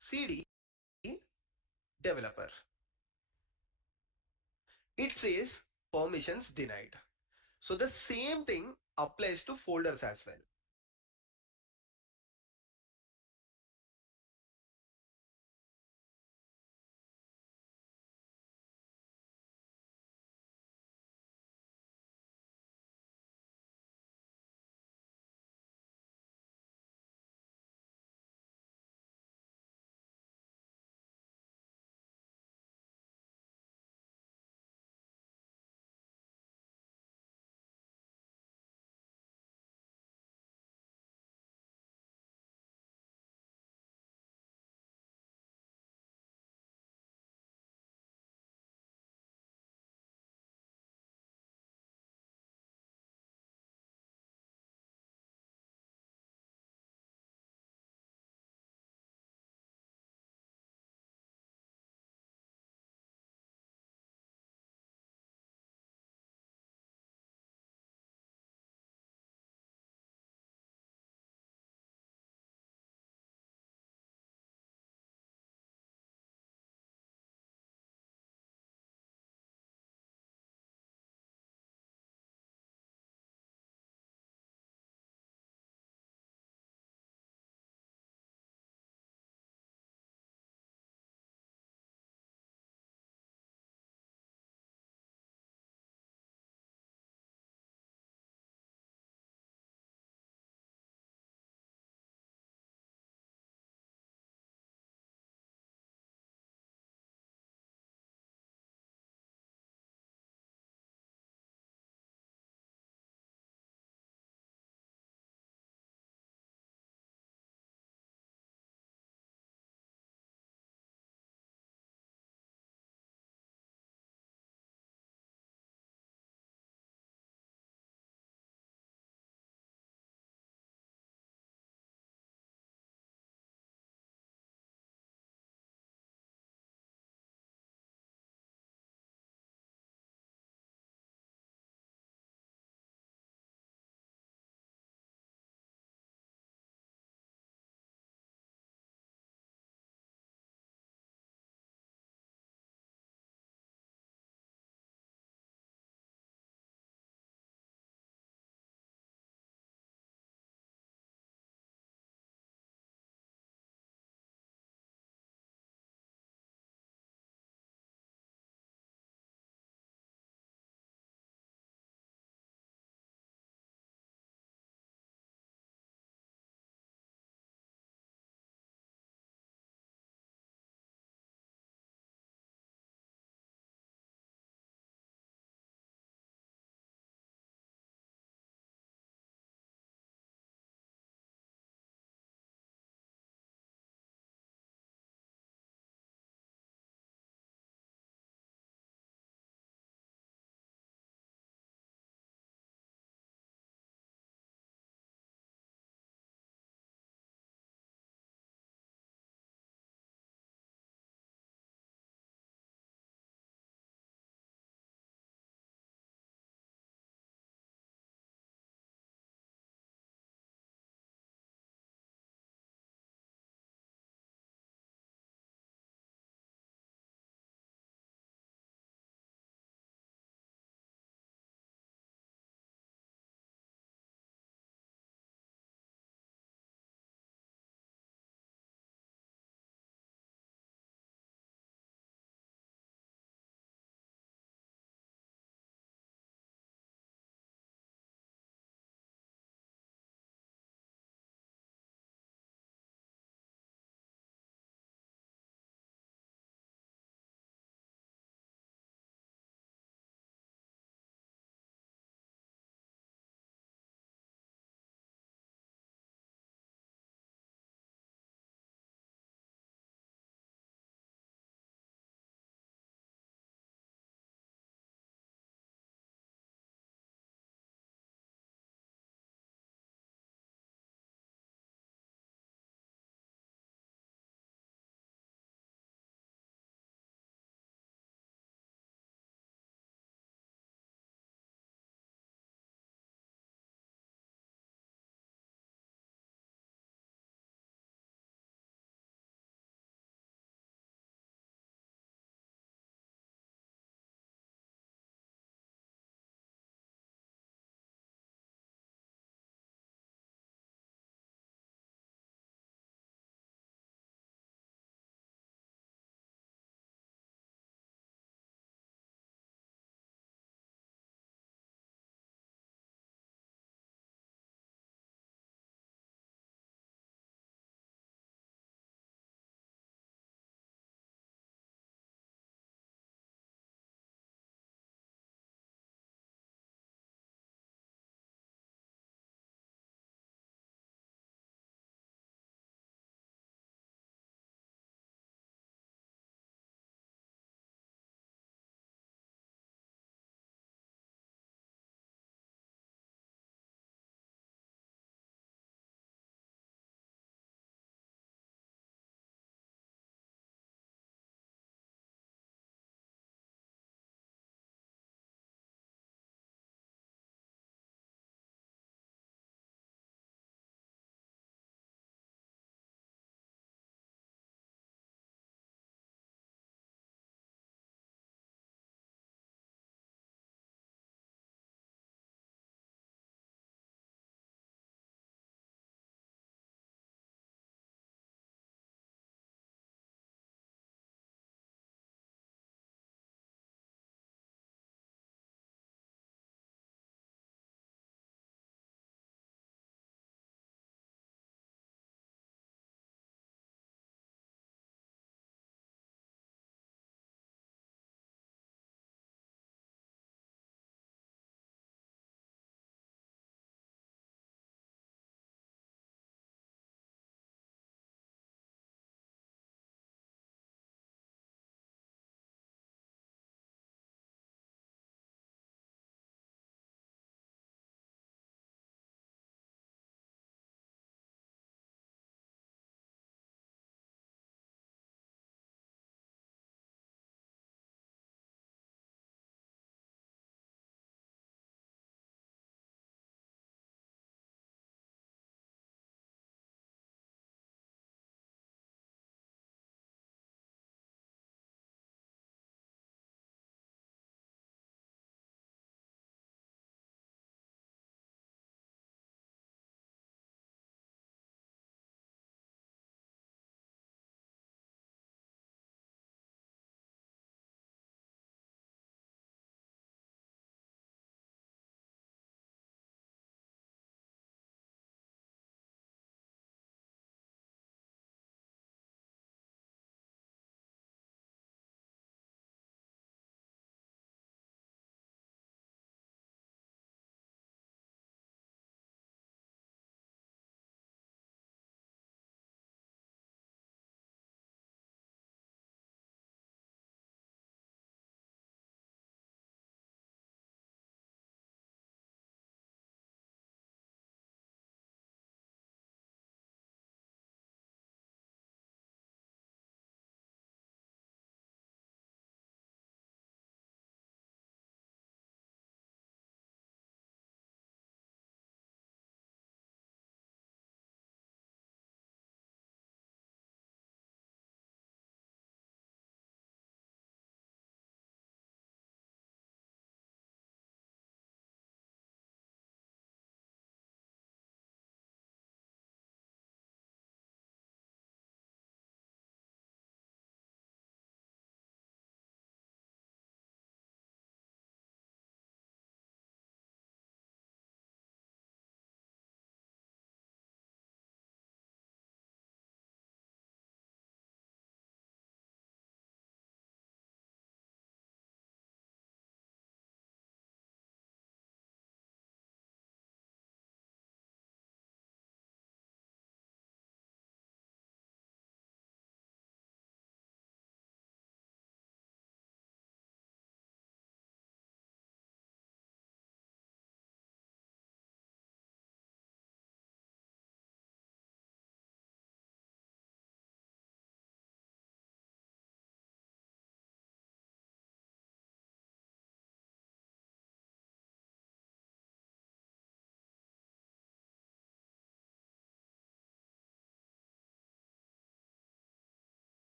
cd developer. It says permissions denied. So the same thing applies to folders as well.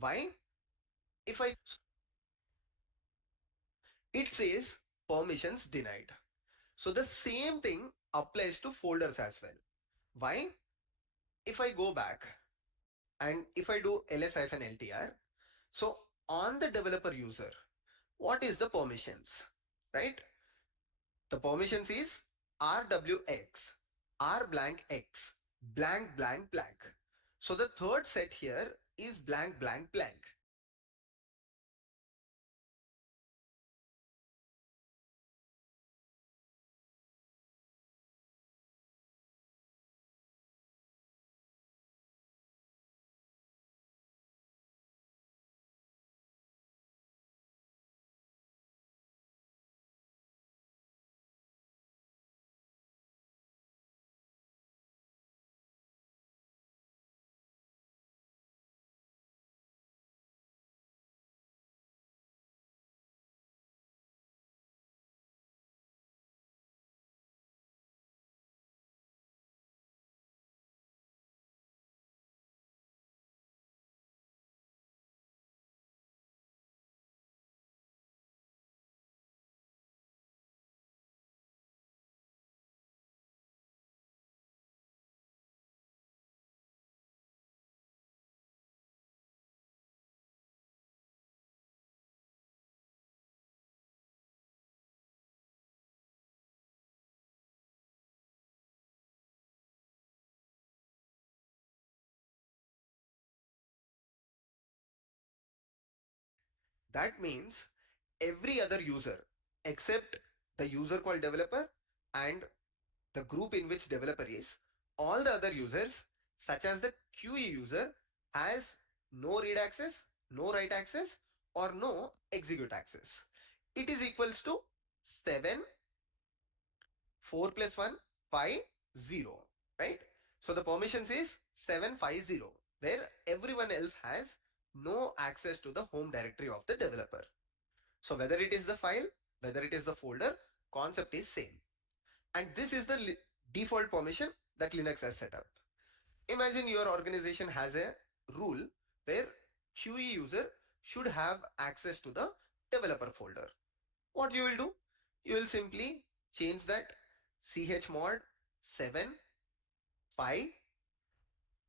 Why? If I it says permissions denied. So the same thing applies to folders as well. Why? If I go back and if I do ls-ltr, so on the developer user, what is the permissions? Right? The permissions is rwx, r blank x, blank blank blank. So the third set here is blank blank blank. That means every other user except the user called developer and the group in which developer is, all the other users such as the QE user has no read access, no write access or no execute access. It is equals to 7, 4 plus 1, 5, 0, right? So the permissions is 750 where everyone else has no access to the home directory of the developer. So whether it is the file, whether it is the folder, concept is same. And this is the default permission that Linux has set up. Imagine your organization has a rule where QE user should have access to the developer folder. What you will do? You will simply change that chmod 7 pi,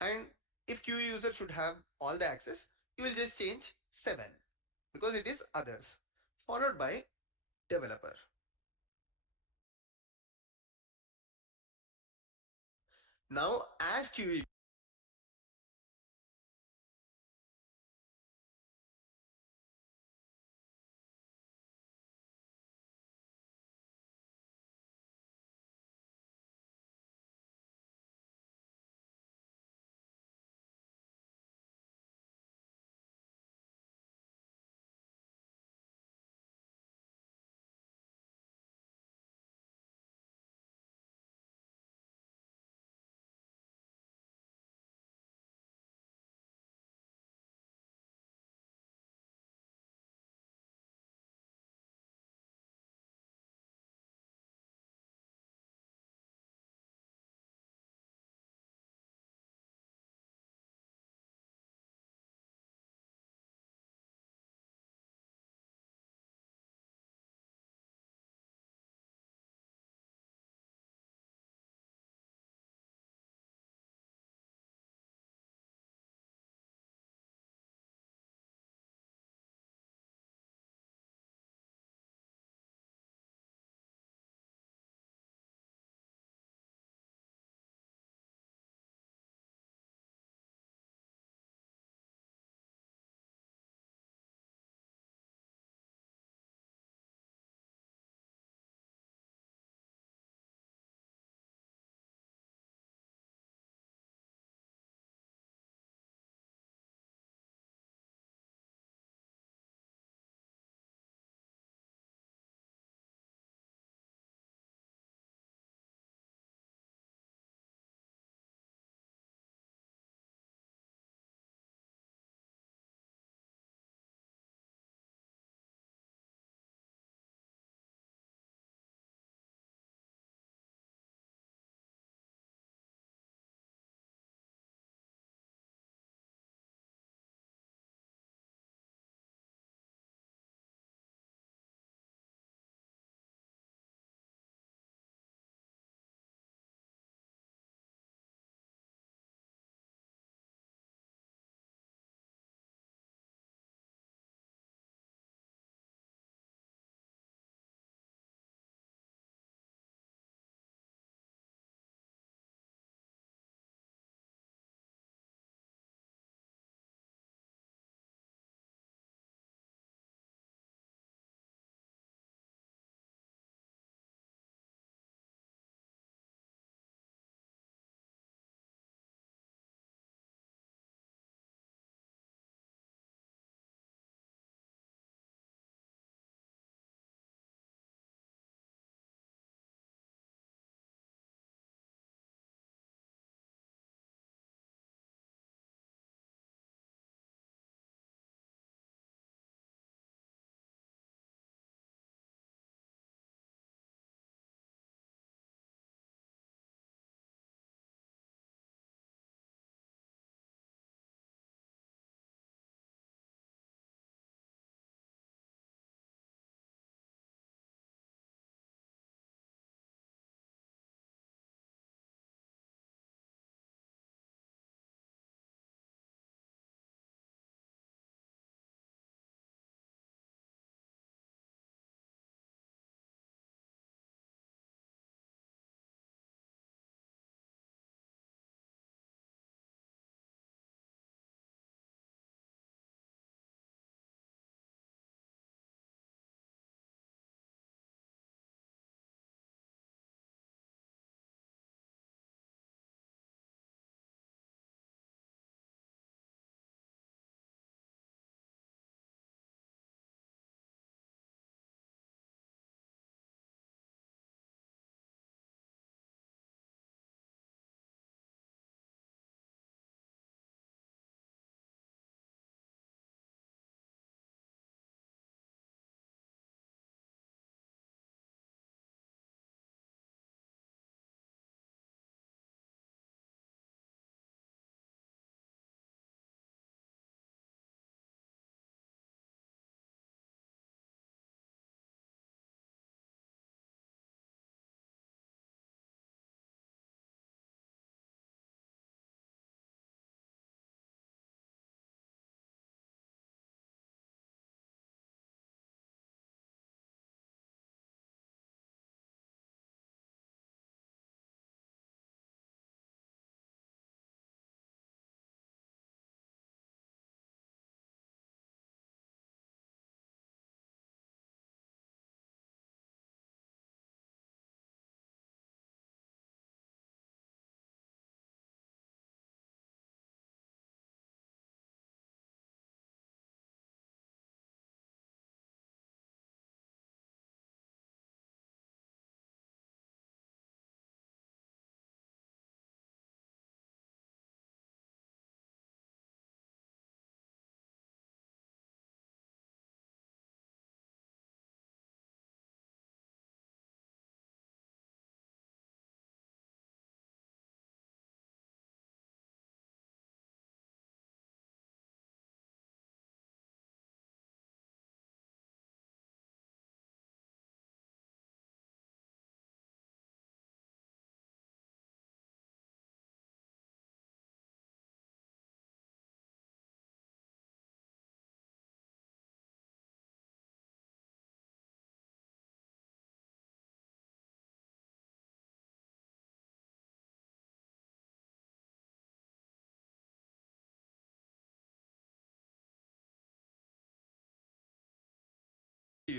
and if QE user should have all the access, you will just change 7 because it is others, followed by developer. Now as QE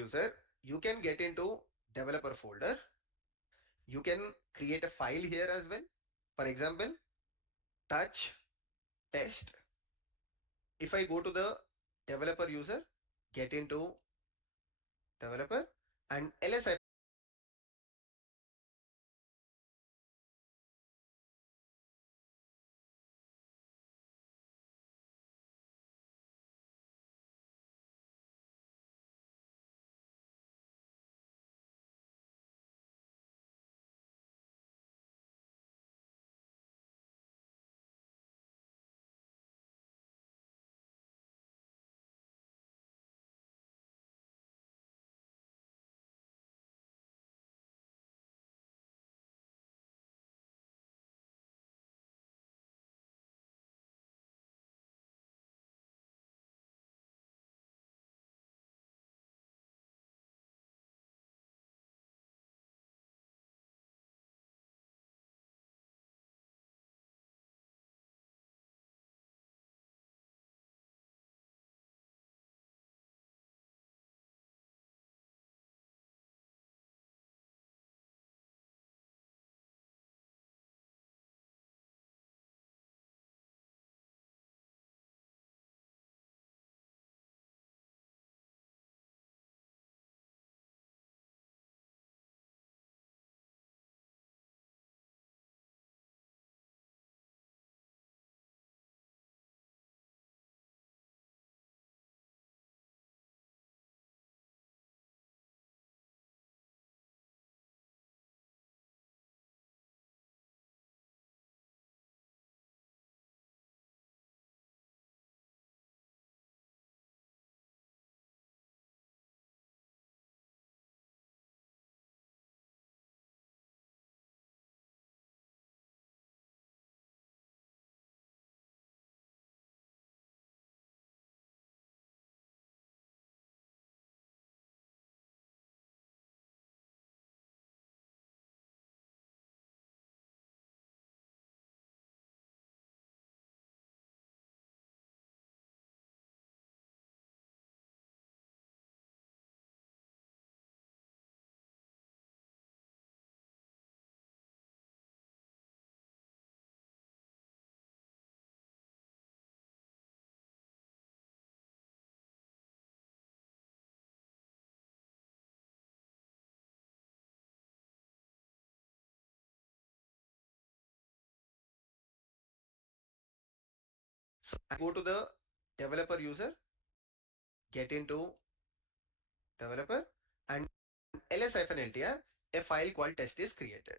user, you can get into developer folder. You can create a file here as well. For example, touch test. If I go to the developer user, get into developer, and ls go to the developer user, get into developer, and ls-ltr, a file called test is created.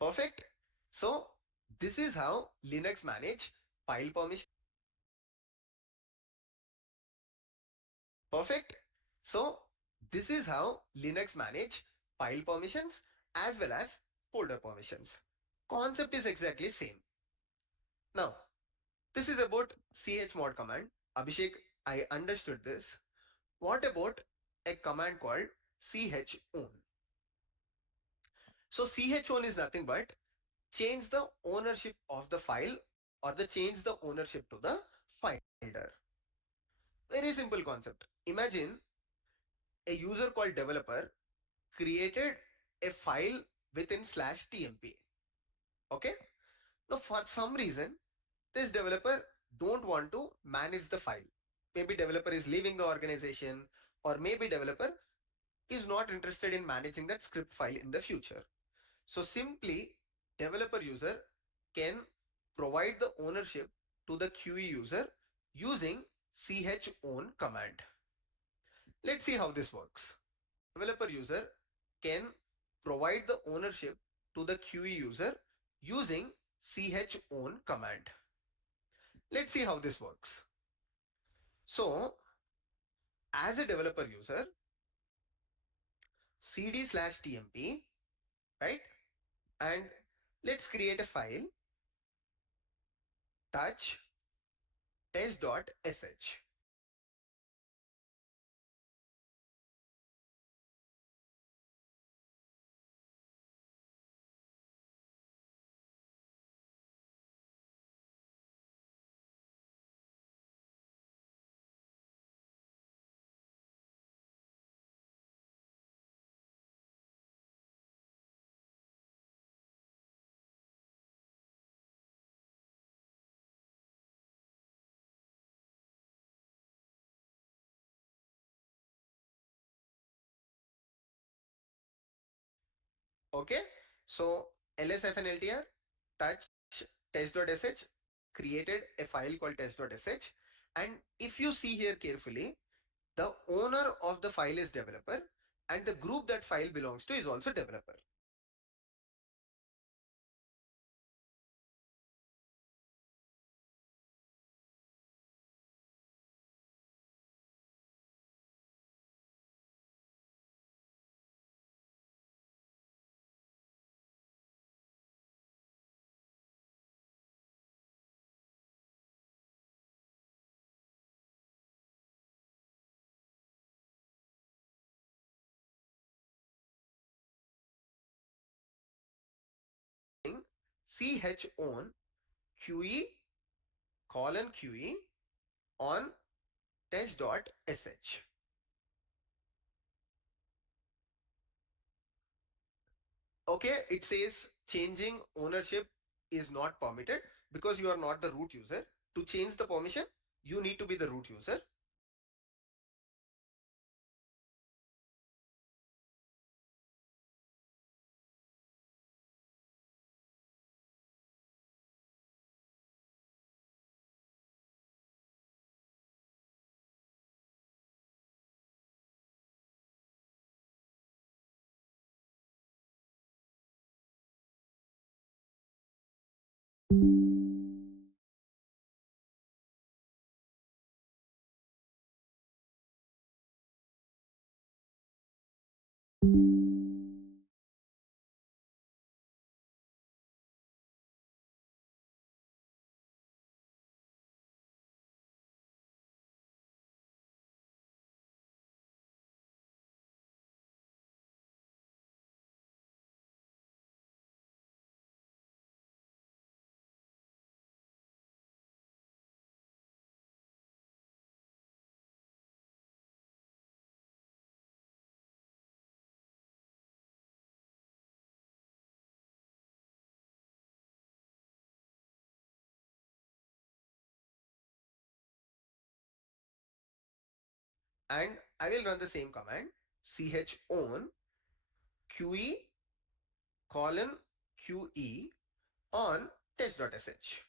Perfect. So this is how Linux manage file permission. Perfect. So this is how Linux manage file permissions as well as folder permissions. Concept is exactly same. Now, this is about chmod command. Abhishek, I understood this. What about a command called chown? So chown is nothing but change the ownership of the file or the change the ownership to the folder. Very simple concept. Imagine a user called developer created a file within slash tmp. Okay. Now for some reason, this developer don't want to manage the file. Maybe developer is leaving the organization, or maybe developer is not interested in managing that script file in the future. So simply developer user can provide the ownership to the QE user using chown command. Let's see how this works. Developer user can provide the ownership to the QE user using chown command. Let's see how this works. So as a developer user, cd/tmp, right? And let's create a file, touch test.sh. Okay, so ls-ltr touch test.sh created a file called test.sh, and if you see here carefully, the owner of the file is developer and the group that file belongs to is also developer. Chown QE colon QE on test.sh. Okay, it says changing ownership is not permitted because you are not the root user. To change the permission, you need to be the root user. And I will run the same command, chown QE colon QE on test.sh.